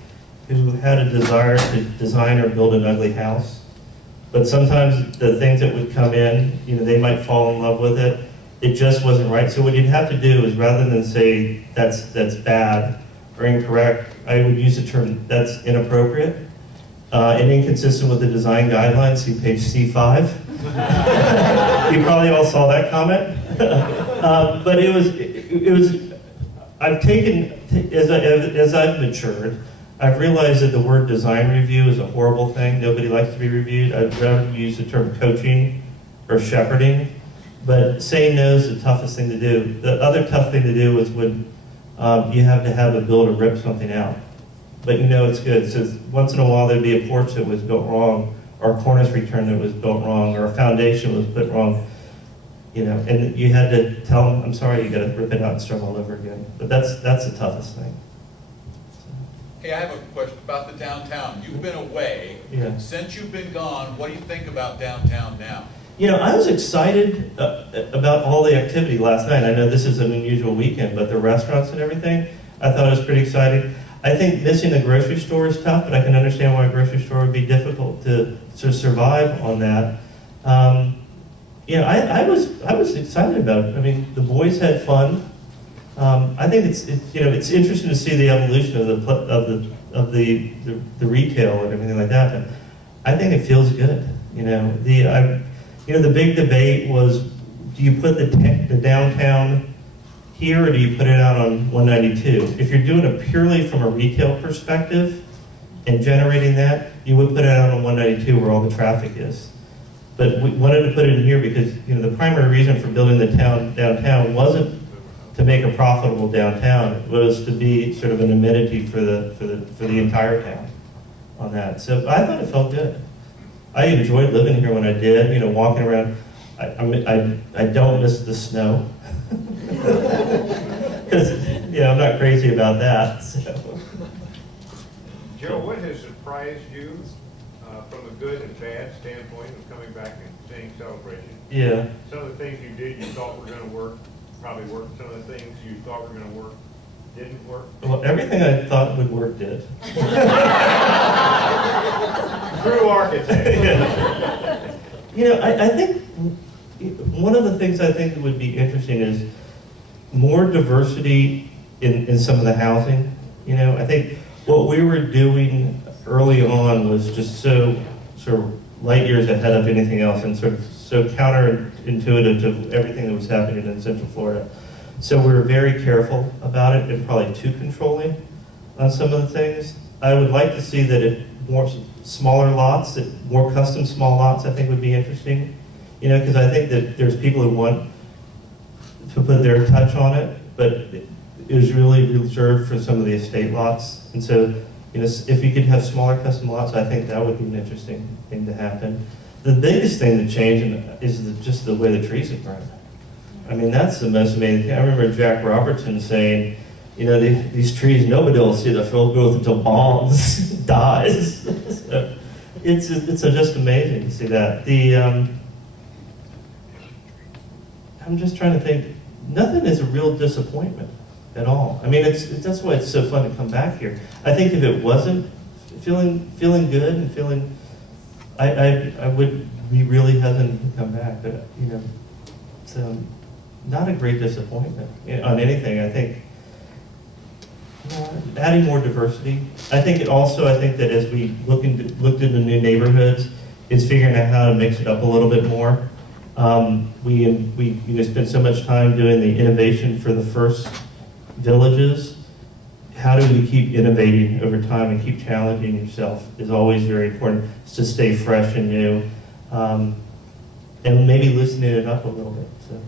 who had a desire to design or build an ugly house, but sometimes the things that would come in, you know, they might fall in love with it. It just wasn't right. So what you'd have to do is, rather than say that's bad or incorrect, I would use the term that's inappropriate. and inconsistent with the design guidelines. See page C5. You probably all saw that comment. But it was. I've taken as I've matured, I've realized that the word design review is a horrible thing. Nobody likes to be reviewed. I'd rather use the term coaching or shepherding. But saying no is the toughest thing to do. The other tough thing to do is when you have to have a builder rip something out. But you know it's good. So once in a while there'd be a porch that was built wrong, or a cornice return that was built wrong, or a foundation was put wrong. You know, and you had to tell them, I'm sorry, you got to rip it out and start all over again. But that's the toughest thing. Hey, I have a question about the downtown. You've been away. Yeah. Since you've been gone, what do you think about downtown now? You know, I was excited about all the activity last night. I know this is an unusual weekend, but the restaurants and everything, I thought it was pretty exciting. I think missing the grocery store is tough, but I can understand why a grocery store would be difficult to survive on that. You know, I was excited about it. I mean, the boys had fun. I think it's you know, it's interesting to see the evolution of the retail and everything like that. But I think it feels good. You know, the big debate was, do you put the downtown here or do you put it out on 192? If you're doing it purely from a retail perspective and generating that, you would put it out on 192 where all the traffic is. But we wanted to put it in here because, you know, the primary reason for building the downtown wasn't to make a profitable downtown. It was to be sort of an amenity for the entire town on that. So I thought it felt good. I enjoyed living here when I did. You know, walking around. I don't miss the snow because you know I'm not crazy about that. So. Joe, what has surprised you from a good and bad standpoint of coming back and seeing Celebration? Yeah. Some of the things you did you thought were going to work, probably worked. Some of the things you thought were going to work, didn't work. Well, everything I thought would work did. True architect. Yeah. You know, I think one of the things I think that would be interesting is more diversity in some of the housing. You know, I think what we were doing early on was just so sort of light years ahead of anything else and sort of so counterintuitive to everything that was happening in Central Florida. So we were very careful about it and probably too controlling on some of the things. I would like to see that it more smaller lots, that more custom small lots I think would be interesting. You know, because I think that there's people who want to put their touch on it, but it was really reserved for some of the estate lots. And so, you know, if you could have smaller custom lots, I think that would be an interesting thing to happen. The biggest thing to change is just the way the trees have grown. I mean, that's the most amazing thing. I remember Jack Robertson saying, you know, these trees, nobody will see the full growth until bombs dies. So it's just amazing to see that. I'm just trying to think. Nothing is a real disappointment at all. I mean, that's why it's so fun to come back here. I think if it wasn't feeling good and feeling, I would be really hesitant to come back. But you know, it's not a great disappointment on anything. I think adding more diversity. I think that as we looked into new neighborhoods, is figuring out how to mix it up a little bit more. We spent so much time doing the innovation for the first villages. How do we keep innovating over time and keep challenging yourself is always very important to stay fresh and new, and maybe loosening it up a little bit. So,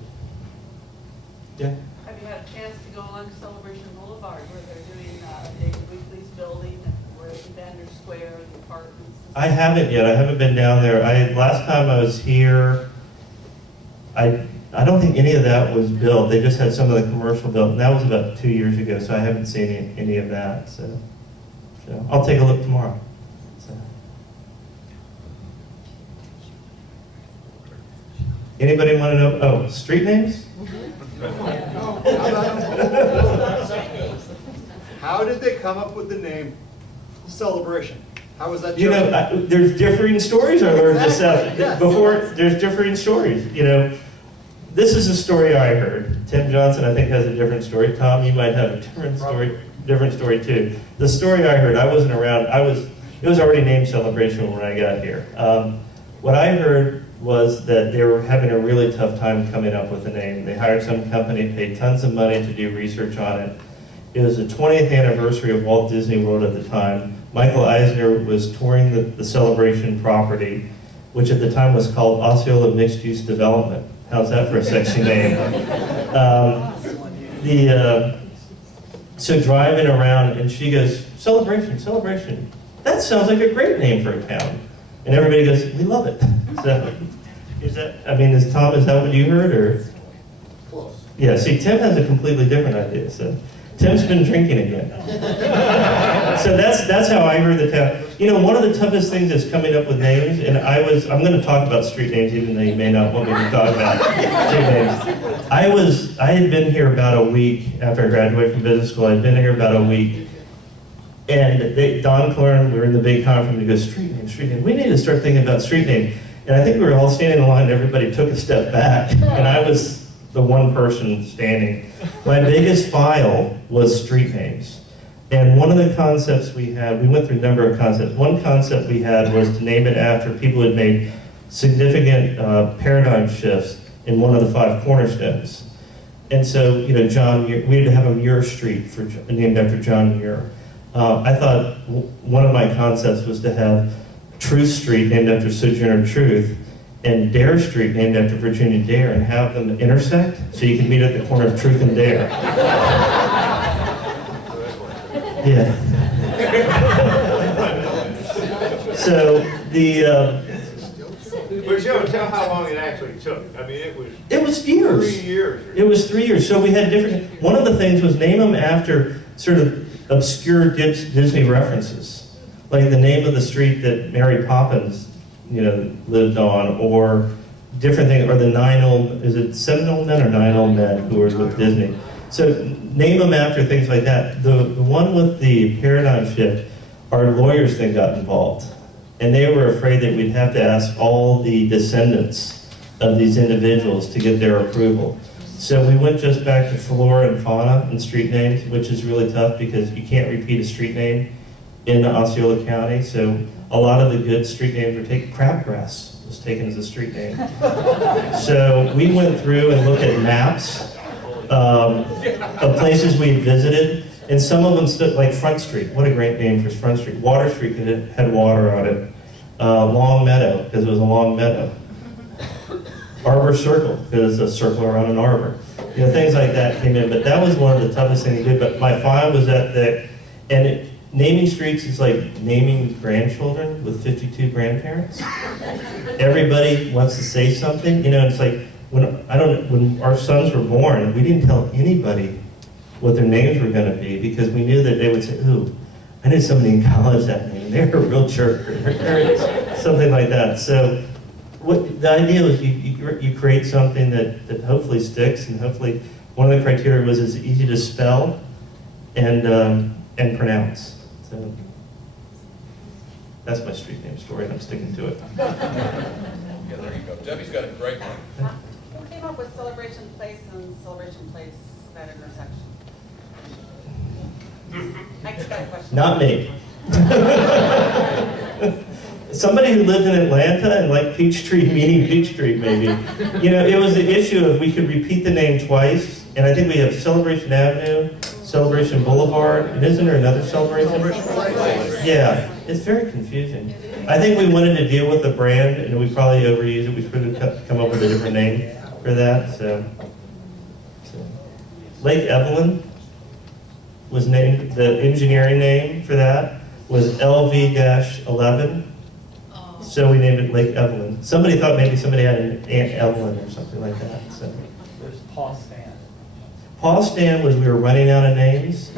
yeah. Have you had a chance to go along Celebration Boulevard where they're doing David Weekley's building, where Vander Square and the apartments? I haven't yet. I haven't been down there. Last time I was here, I don't think any of that was built. They just had some of the commercial built, and that was about 2 years ago, so I haven't seen any of that. So I'll take a look tomorrow. So. Anybody want to know? Oh, street names? How did they come up with the name Celebration? How was that You chosen? know, there's differing stories I learned this Exactly, yes. before. There's differing stories. You know, this is a story I heard. Tim Johnson, I think, has a different story. Tom, you might have a different story too. The story I heard, I wasn't around. I was It was already named Celebration when I got here. What I heard was that they were having a really tough time coming up with a name. They hired some company, paid tons of money to do research on it. It was the 20th anniversary of Walt Disney World at the time. Michael Eisner was touring the Celebration property, which at the time was called Osceola Mixed Use Development. How's that for a sexy name? So driving around, and she goes, Celebration, Celebration. That sounds like a great name for a town. And everybody goes, we love it. So, is that what you heard, or? Close. Yeah, see, Tim has a completely different idea, so. Tim's been drinking again. So that's how I heard the town. You know, one of the toughest things is coming up with names, and I'm gonna talk about street names even though you may not want me to talk about street names. I had been here about a week after I graduated from business school. I'd been here about a week. And Don Clarn, we were in the big conference, and he goes, street name. We need to start thinking about street name. And I think we were all standing in line, and everybody took a step back. And I was the one person standing. My biggest file was street names. And one of the concepts we had, we went through a number of concepts. One concept we had was to name it after people who had made significant paradigm shifts in one of the 5 cornerstones. And so, you know, we had to have a Muir Street named after John Muir. I thought one of my concepts was to have Truth Street named after Sojourner Truth, and Dare Street named after Virginia Dare, and have them intersect so you can meet at the corner of Truth and Dare. Yeah. So But Joe, tell how long it actually took. I mean, it was years. 3 years. It was 3 years. So we had different. One of the things was name them after sort of obscure Disney references, like the name of the street that Mary Poppins, you know, lived on, or different things, or is it 7 old men or 9 old men who were with Disney? So name them after things like that. The one with the paradigm shift, our lawyers then got involved, and they were afraid that we'd have to ask all the descendants of these individuals to get their approval. So we went just back to flora and fauna and street names, which is really tough because you can't repeat a street name in Osceola County. So a lot of the good street names were taken. Crabgrass was taken as a street name. So we went through and looked at maps of places we had visited, and some of them stood, like Front Street. What a great name for Front Street. Water Street because it had water on it. Long Meadow because it was a long meadow. Arbor Circle because it's a circle around an arbor. You know, things like that came in, but that was one of the toughest things to do. But my file was naming streets is like naming grandchildren with 52 grandparents. Everybody wants to say something. You know, it's like when our sons were born, we didn't tell anybody what their names were going to be because we knew that they would say, "Ooh, I knew somebody in college that name. They're a real jerk," or something like that. So, the idea was you create something that hopefully sticks, and hopefully one of the criteria was it's easy to spell and pronounce. So that's my street name story, and I'm sticking to it. Yeah, there you go. Debbie's got a great one. Who came up with Celebration Place and Celebration Place, that intersection? Next guy question. Not me. Somebody who lived in Atlanta and liked Peachtree, meaning Peachtree, maybe. You know, it was the issue of we could repeat the name twice, and I think we have Celebration Avenue, Celebration Boulevard, and isn't there another Celebration? Yeah, it's very confusing. I think we wanted to deal with the brand, and we probably overused it. We should have come up with a different name for that. So. Lake Evelyn was named, the engineering name for that was LV-11. So we named it Lake Evelyn. Somebody thought maybe somebody had an Aunt Evelyn or something like that. So. There's Paul Stan. Paul Stan was we were running out of names.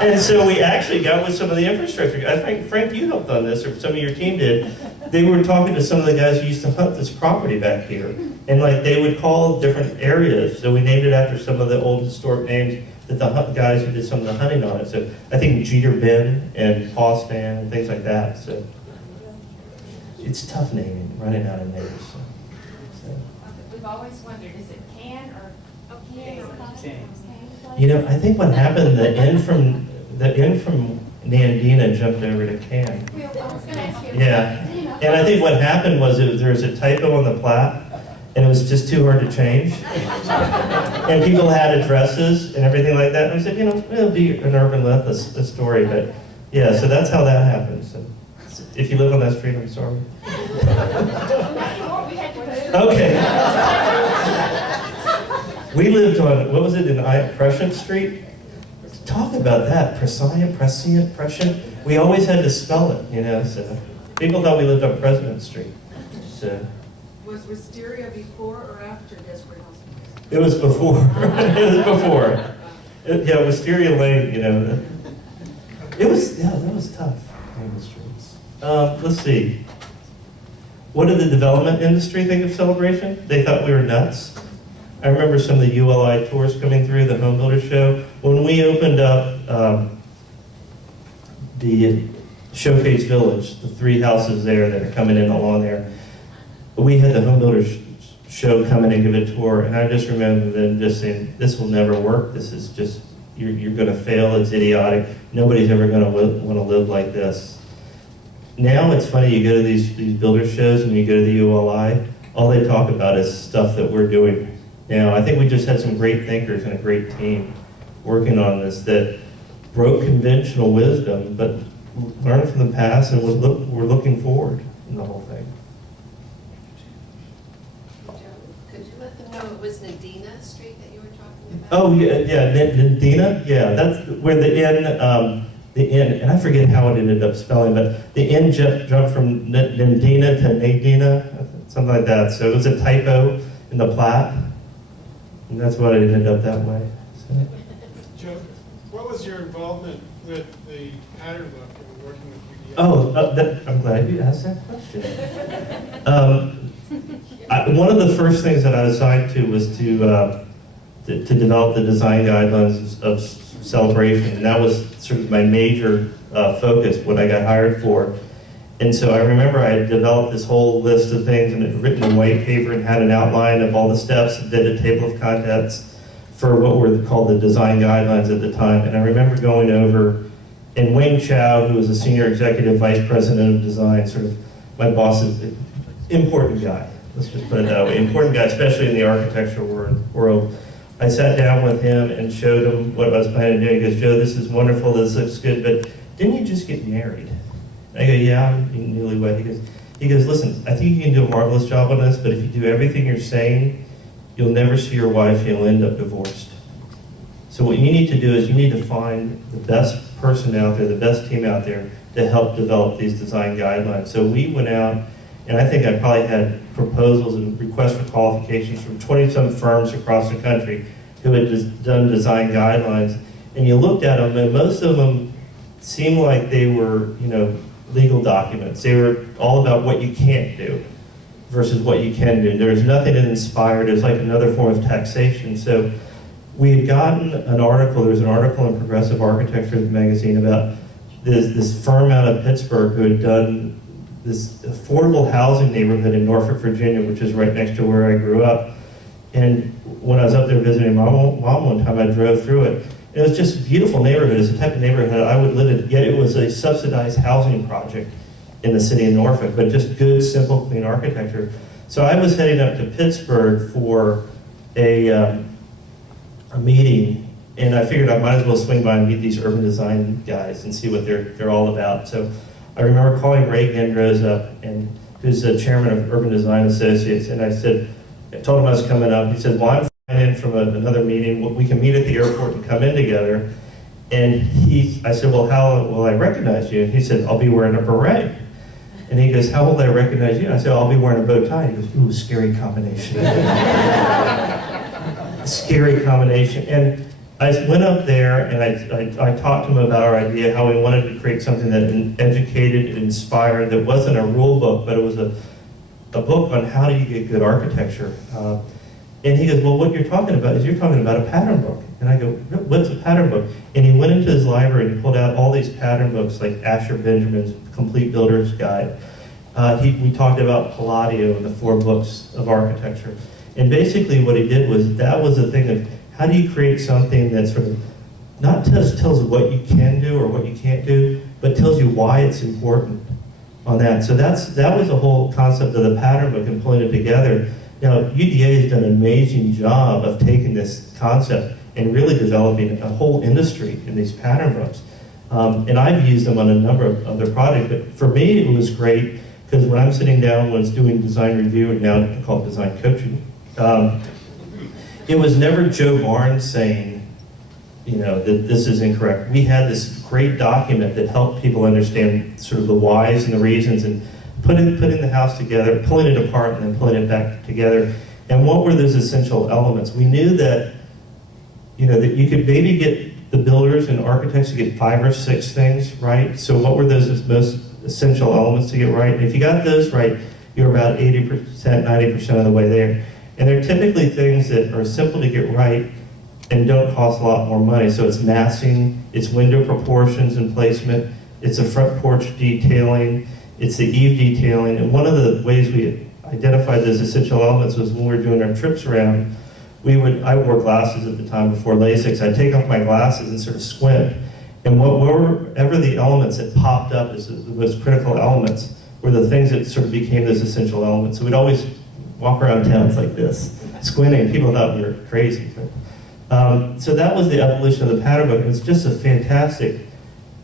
And so we actually got with some of the infrastructure. I think, Frank, you helped on this, or some of your team did. They were talking to some of the guys who used to hunt this property back here. And like they would call different areas. So we named it after some of the old historic names that the guys who did some of the hunting on it. So I think Jeter Bend and Paul Stan and things like that. So it's tough naming, running out of names. So. We've always wondered, is it can or Can. You know, I think what happened, the end from the inn from Nandina jumped over to Cannes. Well, I was gonna ask you. Yeah, Dina. and I think what happened was there was a typo on the plat, and it was just too hard to change. And people had addresses and everything like that, and I said, you know, it'll be an urban myth, a story, but yeah, so that's how that happened. So if you live on that street, I'm sorry. We had to move. Okay. We lived on, what was it, in Prescient Street? Talk about that, prescient. We always had to spell it, you know, so people thought we lived on President Street. So Was Wisteria before or after Desperate Housewives? it was before. It was before. Yeah, Wisteria Lane, you know. It was, yeah, that was tough on the streets. Let's see. What did the development industry think of Celebration? They thought we were nuts. I remember some of the ULI tours coming through, the Home Builder Show. When we opened up the Showcase Village, the 3 houses there that are coming in along there, we had the Home Builder Show come in and give a tour, and I just remember them just saying, this will never work, this is just, you're gonna fail, it's idiotic, nobody's ever gonna wanna live like this. Now it's funny, you go to these builder shows and you go to the ULI, all they talk about is stuff that we're doing now. I think we just had some great thinkers and a great team working on this that broke conventional wisdom, but learned from the past and we're looking forward in the whole thing. Could you let them know it was Nadina Street that you were talking about? Oh, yeah, Nadina, yeah, that's where the inn, and I forget how it ended up spelling, but the inn jumped from Nadina to Nadina, something like that. So it was a typo in the plat, and that's why it ended up that way. So. Joe, what was your involvement with the pattern book and working with UDO? Oh, I'm glad you asked that question. One of the first things that I was assigned to was to develop the design guidelines of Celebration, and that was sort of my major focus, what I got hired for. And so I remember I had developed this whole list of things and had written in white paper and had an outline of all the steps and did a table of contents for what were called the design guidelines at the time. And I remember going over, and Wayne Chow, who was a senior executive vice president of design, sort of my boss's important guy, let's just put it that way, important guy, especially in the architectural world. I sat down with him and showed him what I was planning to do. He goes, Joe, this is wonderful, this looks good, but didn't you just get married? I go, yeah, I'm newlywed. He goes, listen, I think you can do a marvelous job on this, but if you do everything you're saying, you'll never see your wife, you'll end up divorced. So what you need to do is you need to find the best person out there, the best team out there to help develop these design guidelines. So we went out, and I think I probably had proposals and requests for qualifications from 20-some firms across the country who had done design guidelines. And you looked at them, and most of them seemed like they were, legal documents. They were all about what you can't do versus what you can do. There was nothing that inspired. It was like another form of taxation. So we had gotten an article, there was an article in Progressive Architecture magazine about this firm out of Pittsburgh who had done this affordable housing neighborhood in Norfolk, Virginia, which is right next to where I grew up. And when I was up there visiting mom one time, I drove through it. It was just a beautiful neighborhood. It's the type of neighborhood I would live in, yet it was a subsidized housing project in the city of Norfolk, but just good, simple, clean architecture. So I was heading up to Pittsburgh for a meeting, and I figured I might as well swing by and meet these urban design guys and see what they're all about. So I remember calling Ray Gendros up, and who's the chairman of Urban Design Associates, and I told him I was coming up. He said, well, I'm flying in from another meeting. We can meet at the airport and come in together. And I said, well, how will I recognize you? And he said, I'll be wearing a beret. And he goes, how will I recognize you? And I said, I'll be wearing a bow tie. He goes, ooh, scary combination. Scary combination. And I went up there and I talked to him about our idea, how we wanted to create something that educated, inspired, that wasn't a rule book, but it was a book on how do you get good architecture. And he goes, well, what you're talking about is you're talking about a pattern book. And I go, what's a pattern book? And he went into his library and he pulled out all these pattern books like Asher Benjamin's Complete Builder's Guide. We talked about Palladio and the 4 books of architecture. And basically what he did was, that was the thing of, how do you create something that's sort of not just tells you what you can do or what you can't do, but tells you why it's important on that. So that was the whole concept of the pattern book and pulling it together. Now, UDA has done an amazing job of taking this concept and really developing a whole industry in these pattern books. And I've used them on a number of other projects, but for me it was great because when I'm sitting down when it's doing design review, and now I call it design coaching, it was never Joe Barnes saying, that this is incorrect. We had this great document that helped people understand sort of the whys and the reasons and putting the house together, pulling it apart and then pulling it back together. And what were those essential elements? We knew that, that you could maybe get the builders and architects to get 5 or 6 things right. So what were those most essential elements to get right? And if you got those right, you're about 80%, 90% of the way there. And they're typically things that are simple to get right and don't cost a lot more money. So it's massing, it's window proportions and placement, it's a front porch detailing, it's the eave detailing. And one of the ways we identified those essential elements was when we were doing our trips around, I wore glasses at the time before LASIK, I'd take off my glasses and sort of squint. And whatever the elements that popped up as the most critical elements were the things that sort of became those essential elements. So we'd always walk around towns like this, squinting. People thought we were crazy. So that was the evolution of the pattern book. It's just a fantastic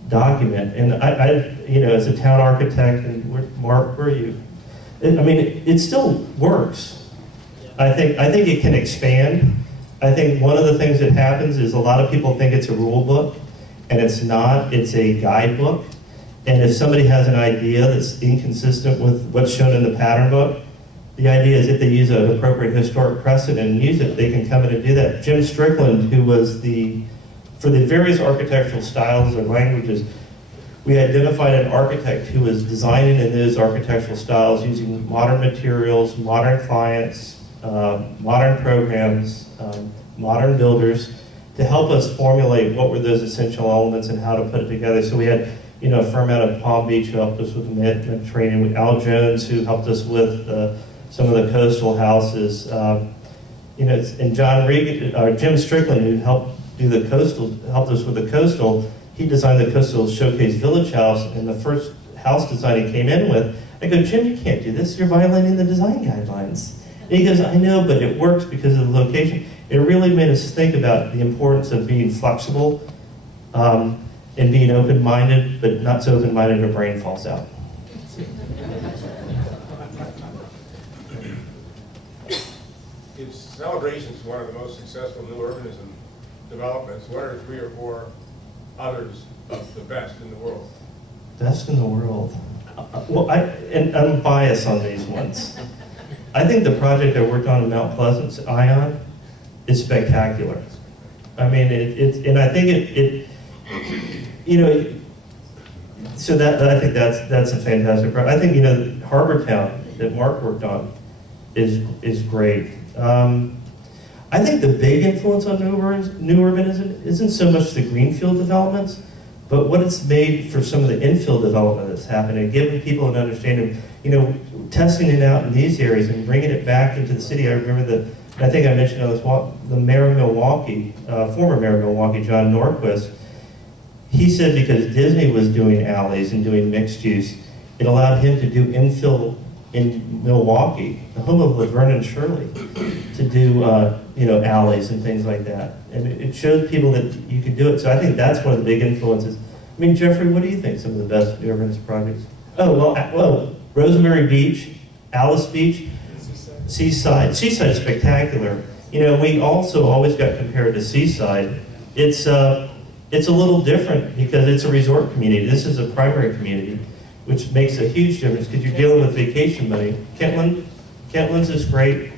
document. And I as a town architect, and Mark, where are you? It still works. I think it can expand. I think one of the things that happens is a lot of people think it's a rule book, and it's not. It's a guidebook. And if somebody has an idea that's inconsistent with what's shown in the pattern book, the idea is if they use an appropriate historic precedent and use it, they can come in and do that. Jim Strickland, who was for the various architectural styles or languages, we identified an architect who was designing in those architectural styles using modern materials, modern clients, modern programs, modern builders, to help us formulate what were those essential elements and how to put it together. So we had a firm out of Palm Beach who helped us with the training, with Al Jones who helped us with some of the coastal houses, and John Regan, or Jim Strickland, who helped us with the coastal. He designed the Coastal Showcase Village House, and the first house design he came in with, I go, Jim, you can't do this. You're violating the design guidelines. And he goes, I know, but it works because of the location. It really made us think about the importance of being flexible and being open-minded, but not so open-minded your brain falls out. Celebration's one of the most successful new urbanism developments. What are 3 or 4 others of the best in the world? Best in the world. Well, I'm biased on these ones. I think the project I worked on in Mount Pleasant, Ion, is spectacular. I think that's a fantastic project. I think, Harbor Town that Mark worked on is great. I think the big influence on new urbanism isn't so much the greenfield developments, but what it's made for some of the infill development that's happening, giving people an understanding, testing it out in these areas and bringing it back into the city. I remember I think I mentioned on this walk, the mayor of Milwaukee, former mayor of Milwaukee, John Norquist, he said because Disney was doing alleys and doing mixed use, it allowed him to do infill in Milwaukee, the home of Laverne and Shirley, to do alleys and things like that. And it showed people that you could do it. So I think that's one of the big influences. Jeffrey, what do you think some of the best urbanist projects? Well, Rosemary Beach, Alice Beach, Seaside. Seaside is spectacular. We also always got compared to Seaside. It's a little different because it's a resort community. This is a primary community, which makes a huge difference because you're dealing with vacation money. Kentland's is great.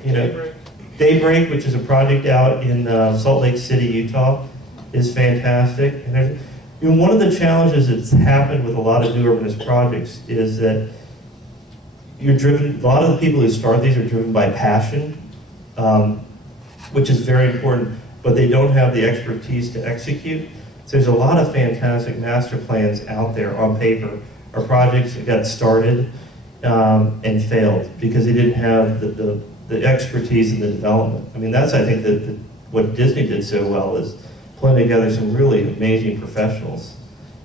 Daybreak, which is a project out in Salt Lake City, Utah, is fantastic. And one of the challenges that's happened with a lot of new urbanist projects is that a lot of the people who start these are driven by passion, which is very important, but they don't have the expertise to execute. So there's a lot of fantastic master plans out there on paper, or projects that got started and failed because they didn't have the expertise in the development. That's, I think, what Disney did so well is pulling together some really amazing professionals,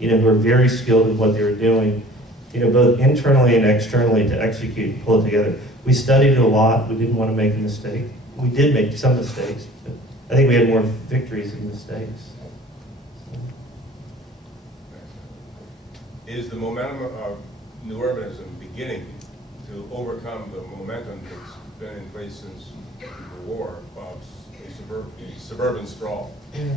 who are very skilled in what they were doing, both internally and externally to execute and pull it together. We studied it a lot. We didn't want to make a mistake. We did make some mistakes, but I think we had more victories than mistakes. Is the momentum of new urbanism beginning to overcome the momentum that's been in place since the war of suburban sprawl? Hey,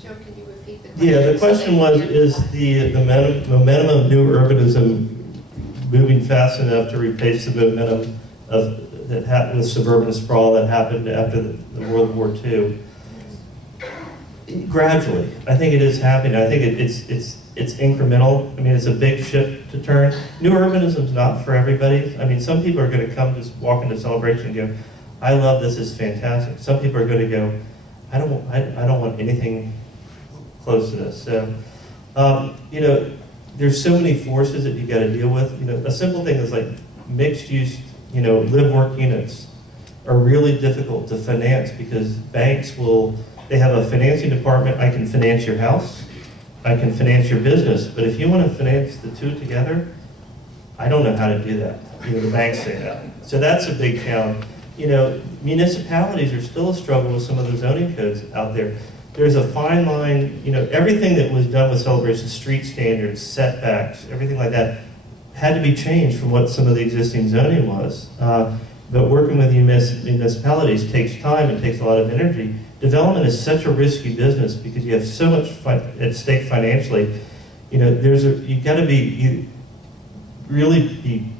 Joe, can you repeat the question? Yeah, the question was, is the momentum of new urbanism moving fast enough to replace the momentum that happened with suburban sprawl that happened after the World War II? Gradually, I think it is happening. I think it's incremental. I mean, it's a big ship to turn. New urbanism is not for everybody. I mean, some people are going to come, just walk into Celebration and go, I love this, it's fantastic. Some people are going to go, I don't want anything close to this. So, there's so many forces that you got to deal with. A simple thing is like mixed use, live-work units are really difficult to finance because banks they have a financing department. I can finance your house, I can finance your business, but if you want to finance the two together, I don't know how to do that. The banks say that. So that's a big challenge. Municipalities are still a struggle with some of the zoning codes out there. There's a fine line, everything that was done with Celebration, street standards, setbacks, everything like that, had to be changed from what some of the existing zoning was. But working with municipalities takes time and takes a lot of energy. Development is such a risky business because you have so much at stake financially. You got to be really be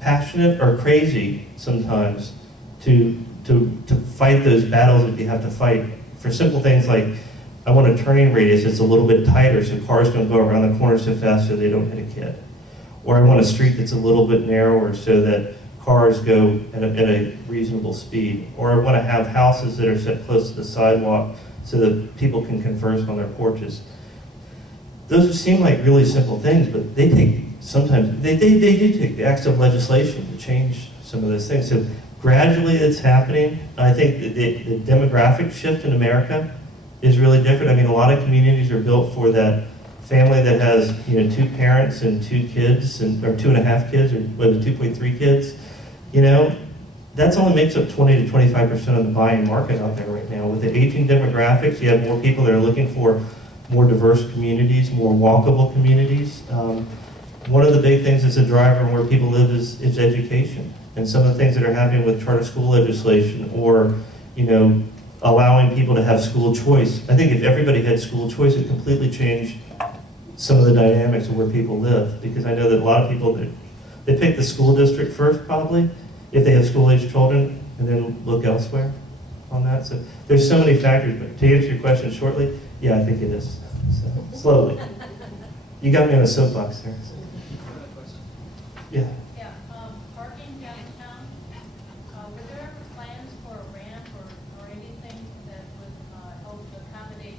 passionate or crazy sometimes to fight those battles that you have to fight for simple things like I want a turning radius that's a little bit tighter so cars don't go around the corner so fast so they don't hit a kid. Or I want a street that's a little bit narrower so that cars go at a reasonable speed. Or I want to have houses that are set close to the sidewalk so that people can converse on their porches. Those seem like really simple things, but they take sometimes, they do take acts of legislation to change some of those things. So gradually it's happening. I think the demographic shift in America is really different. I mean, a lot of communities are built for that family that has, 2 parents and 2 kids, or 2.5 kids, or 2.3 kids. That's only makes up 20 to 25% of the buying market out there right now. With the aging demographics, you have more people that are looking for more diverse communities, more walkable communities. One of the big things that's a driver in where people live is education. And some of the things that are happening with charter school legislation or, allowing people to have school choice. I think if everybody had school choice, it completely changed some of the dynamics of where people live. Because I know that a lot of people, they pick the school district first probably, if they have school-age children, and then look elsewhere on that. So there's so many factors, but to answer your question shortly, yeah, I think it is. So, slowly. You got me on a soapbox there. So. Yeah. Yeah, parking downtown, were there ever plans for a ramp or anything that would help accommodate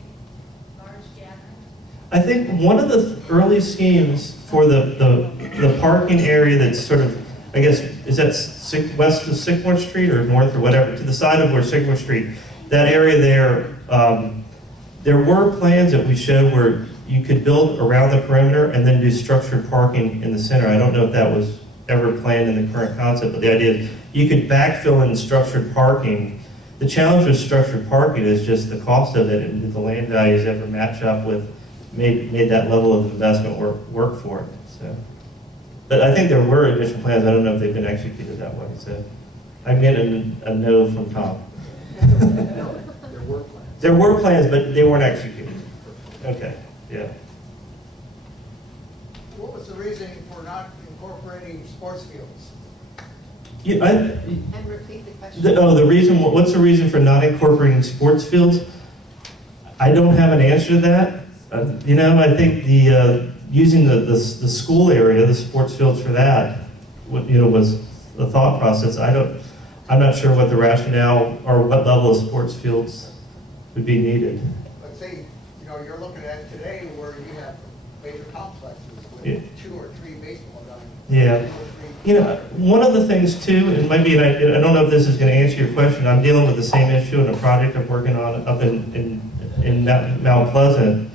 large gatherings? I think one of the early schemes for the parking area that's sort of, I guess, is that west of Sycamore Street or north or whatever, to the side of where Sycamore Street, that area there, there were plans that we showed where you could build around the perimeter and then do structured parking in the center. I don't know if that was ever planned in the current concept, but the idea is you could backfill in structured parking. The challenge with structured parking is just the cost of it, and did the land values ever match up with, made that level of investment work for it. So, but I think there were initial plans. I don't know if they've been executed that way. So I'm getting a no from Tom. There were plans. There were plans, but they weren't executed. Okay, yeah. What was the reason for not incorporating sports fields? And repeat the question. The reason, what's the reason for not incorporating sports fields? I don't have an answer to that. I think using the school area, the sports fields for that, was the thought process. I'm not sure what the rationale or what level of sports fields would be needed. Let's say, you're looking at today where you have major complexes with Yeah. 2 or 3 baseball diamonds. Yeah. 2 or 3 You know, one of the things too, and maybe, I don't know if this is going to answer your question, I'm dealing with the same issue in a project I'm working on up in Mount Pleasant,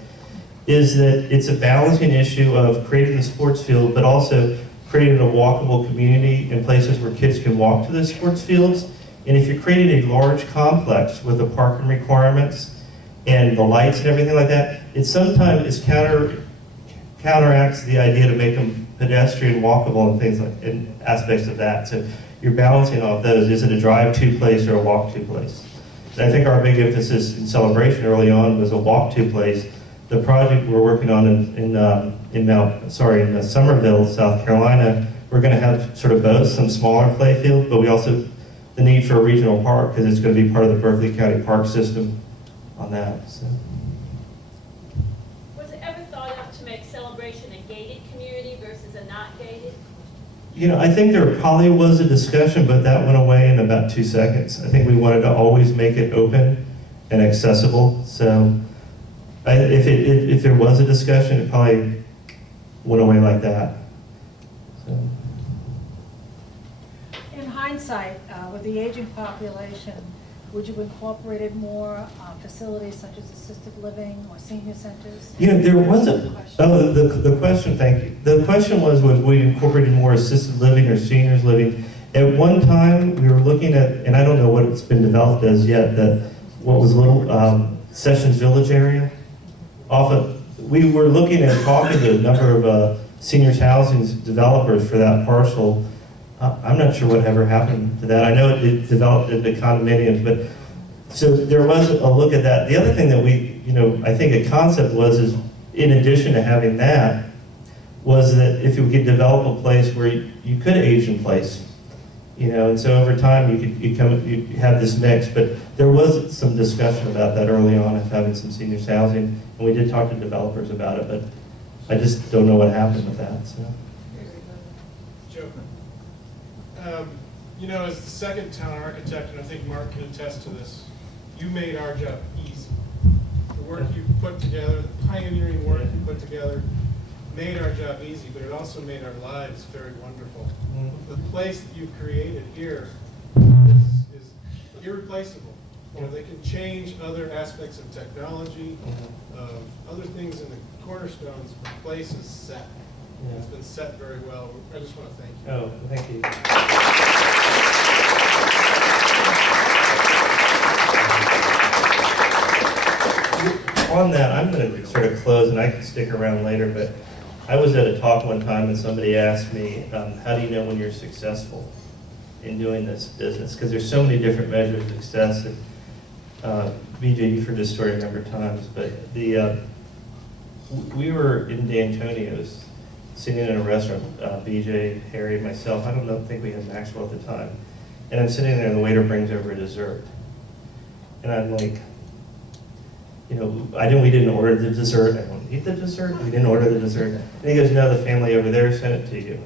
is that it's a balancing issue of creating the sports field, but also creating a walkable community in places where kids can walk to the sports fields. And if you're creating a large complex with the parking requirements and the lights and everything like that, it sometimes counteracts the idea to make them pedestrian, walkable, and things like, and aspects of that. So you're balancing off those. Is it a drive-to place or a walk-to place? And I think our big emphasis in Celebration early on was a walk-to place. The project we're working on in Somerville, South Carolina, we're going to have sort of both, some smaller play fields, but we also the need for a regional park because it's going to be part of the Berkeley County Park System on that. So. Was it ever thought of to make Celebration a gated community versus a not gated? You know, I think there probably was a discussion, but that went away in about 2 seconds. I think we wanted to always make it open and accessible. So if there was a discussion, it probably went away like that. So. In hindsight, with the aging population, would you incorporated more facilities such as assisted living or senior centers? You know, there wasn't. Oh, the question. Thank you. The question was we incorporated more assisted living or seniors living? At one time, we were looking at, and I don't know what it's been developed as yet. What was little Sessions Village area. We were looking at talking to a number of seniors housing developers for that parcel. I'm not sure what ever happened to that. I know it developed into condominiums, but so there was a look at that. The other thing that I think a concept was in addition to having that, was that if you could develop a place where you could age in place, and so over time you have this mix. But there was some discussion about that early on of having some seniors housing, and we did talk to developers about it, but I just don't know what happened with that. So. Joe, as the second town architect, and I think Mark can attest to this, you made our job easy. The work you put together, the pioneering work you put together, made our job easy, but it also made our lives very wonderful. The place that you've created here is irreplaceable. They can change other aspects of technology, other things in the cornerstones, but the place is set. Yeah. It's been set very well. I just want to thank you. Oh, thank you. On that, I'm going to sort of close, and I can stick around later, but I was at a talk one time and somebody asked me, how do you know when you're successful in doing this business? Because there's so many different measures of success. And, BJ, you've heard this story a number of times, but we were in D'Antonio's, sitting in a restaurant, BJ, Harry, myself. I don't think we had Maxwell at the time. And I'm sitting there and the waiter brings over a dessert. And I'm like, we didn't order the dessert. I won't eat the dessert. We didn't order the dessert. And he goes, no, the family over there sent it to you.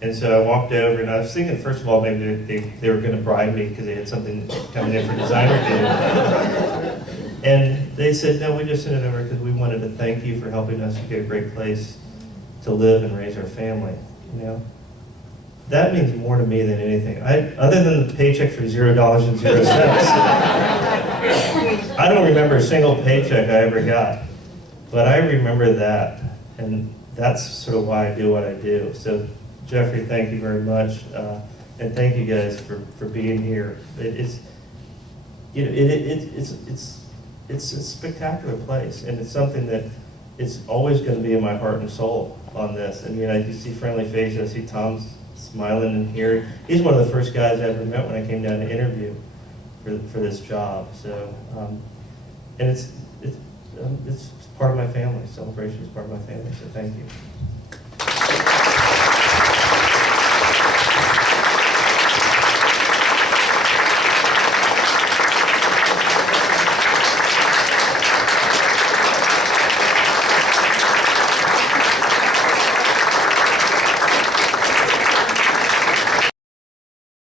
And so I walked over and I was thinking, first of all, maybe they were going to bribe me because they had something coming in for designer day. And they said, no, we just sent it over because we wanted to thank you for helping us to get a great place to live and raise our family. That means more to me than anything. Other than the paycheck for $0.00. I don't remember a single paycheck I ever got, but I remember that, and that's sort of why I do what I do. So, Jeffrey, thank you very much, and thank you guys for being here. It's a spectacular place, and it's something that it's always going to be in my heart and soul on this. And I see friendly faces. I see Tom's smiling in here. He's one of the first guys I ever met when I came down to interview for this job. So, and it's part of my family. Celebration is part of my family. So thank you.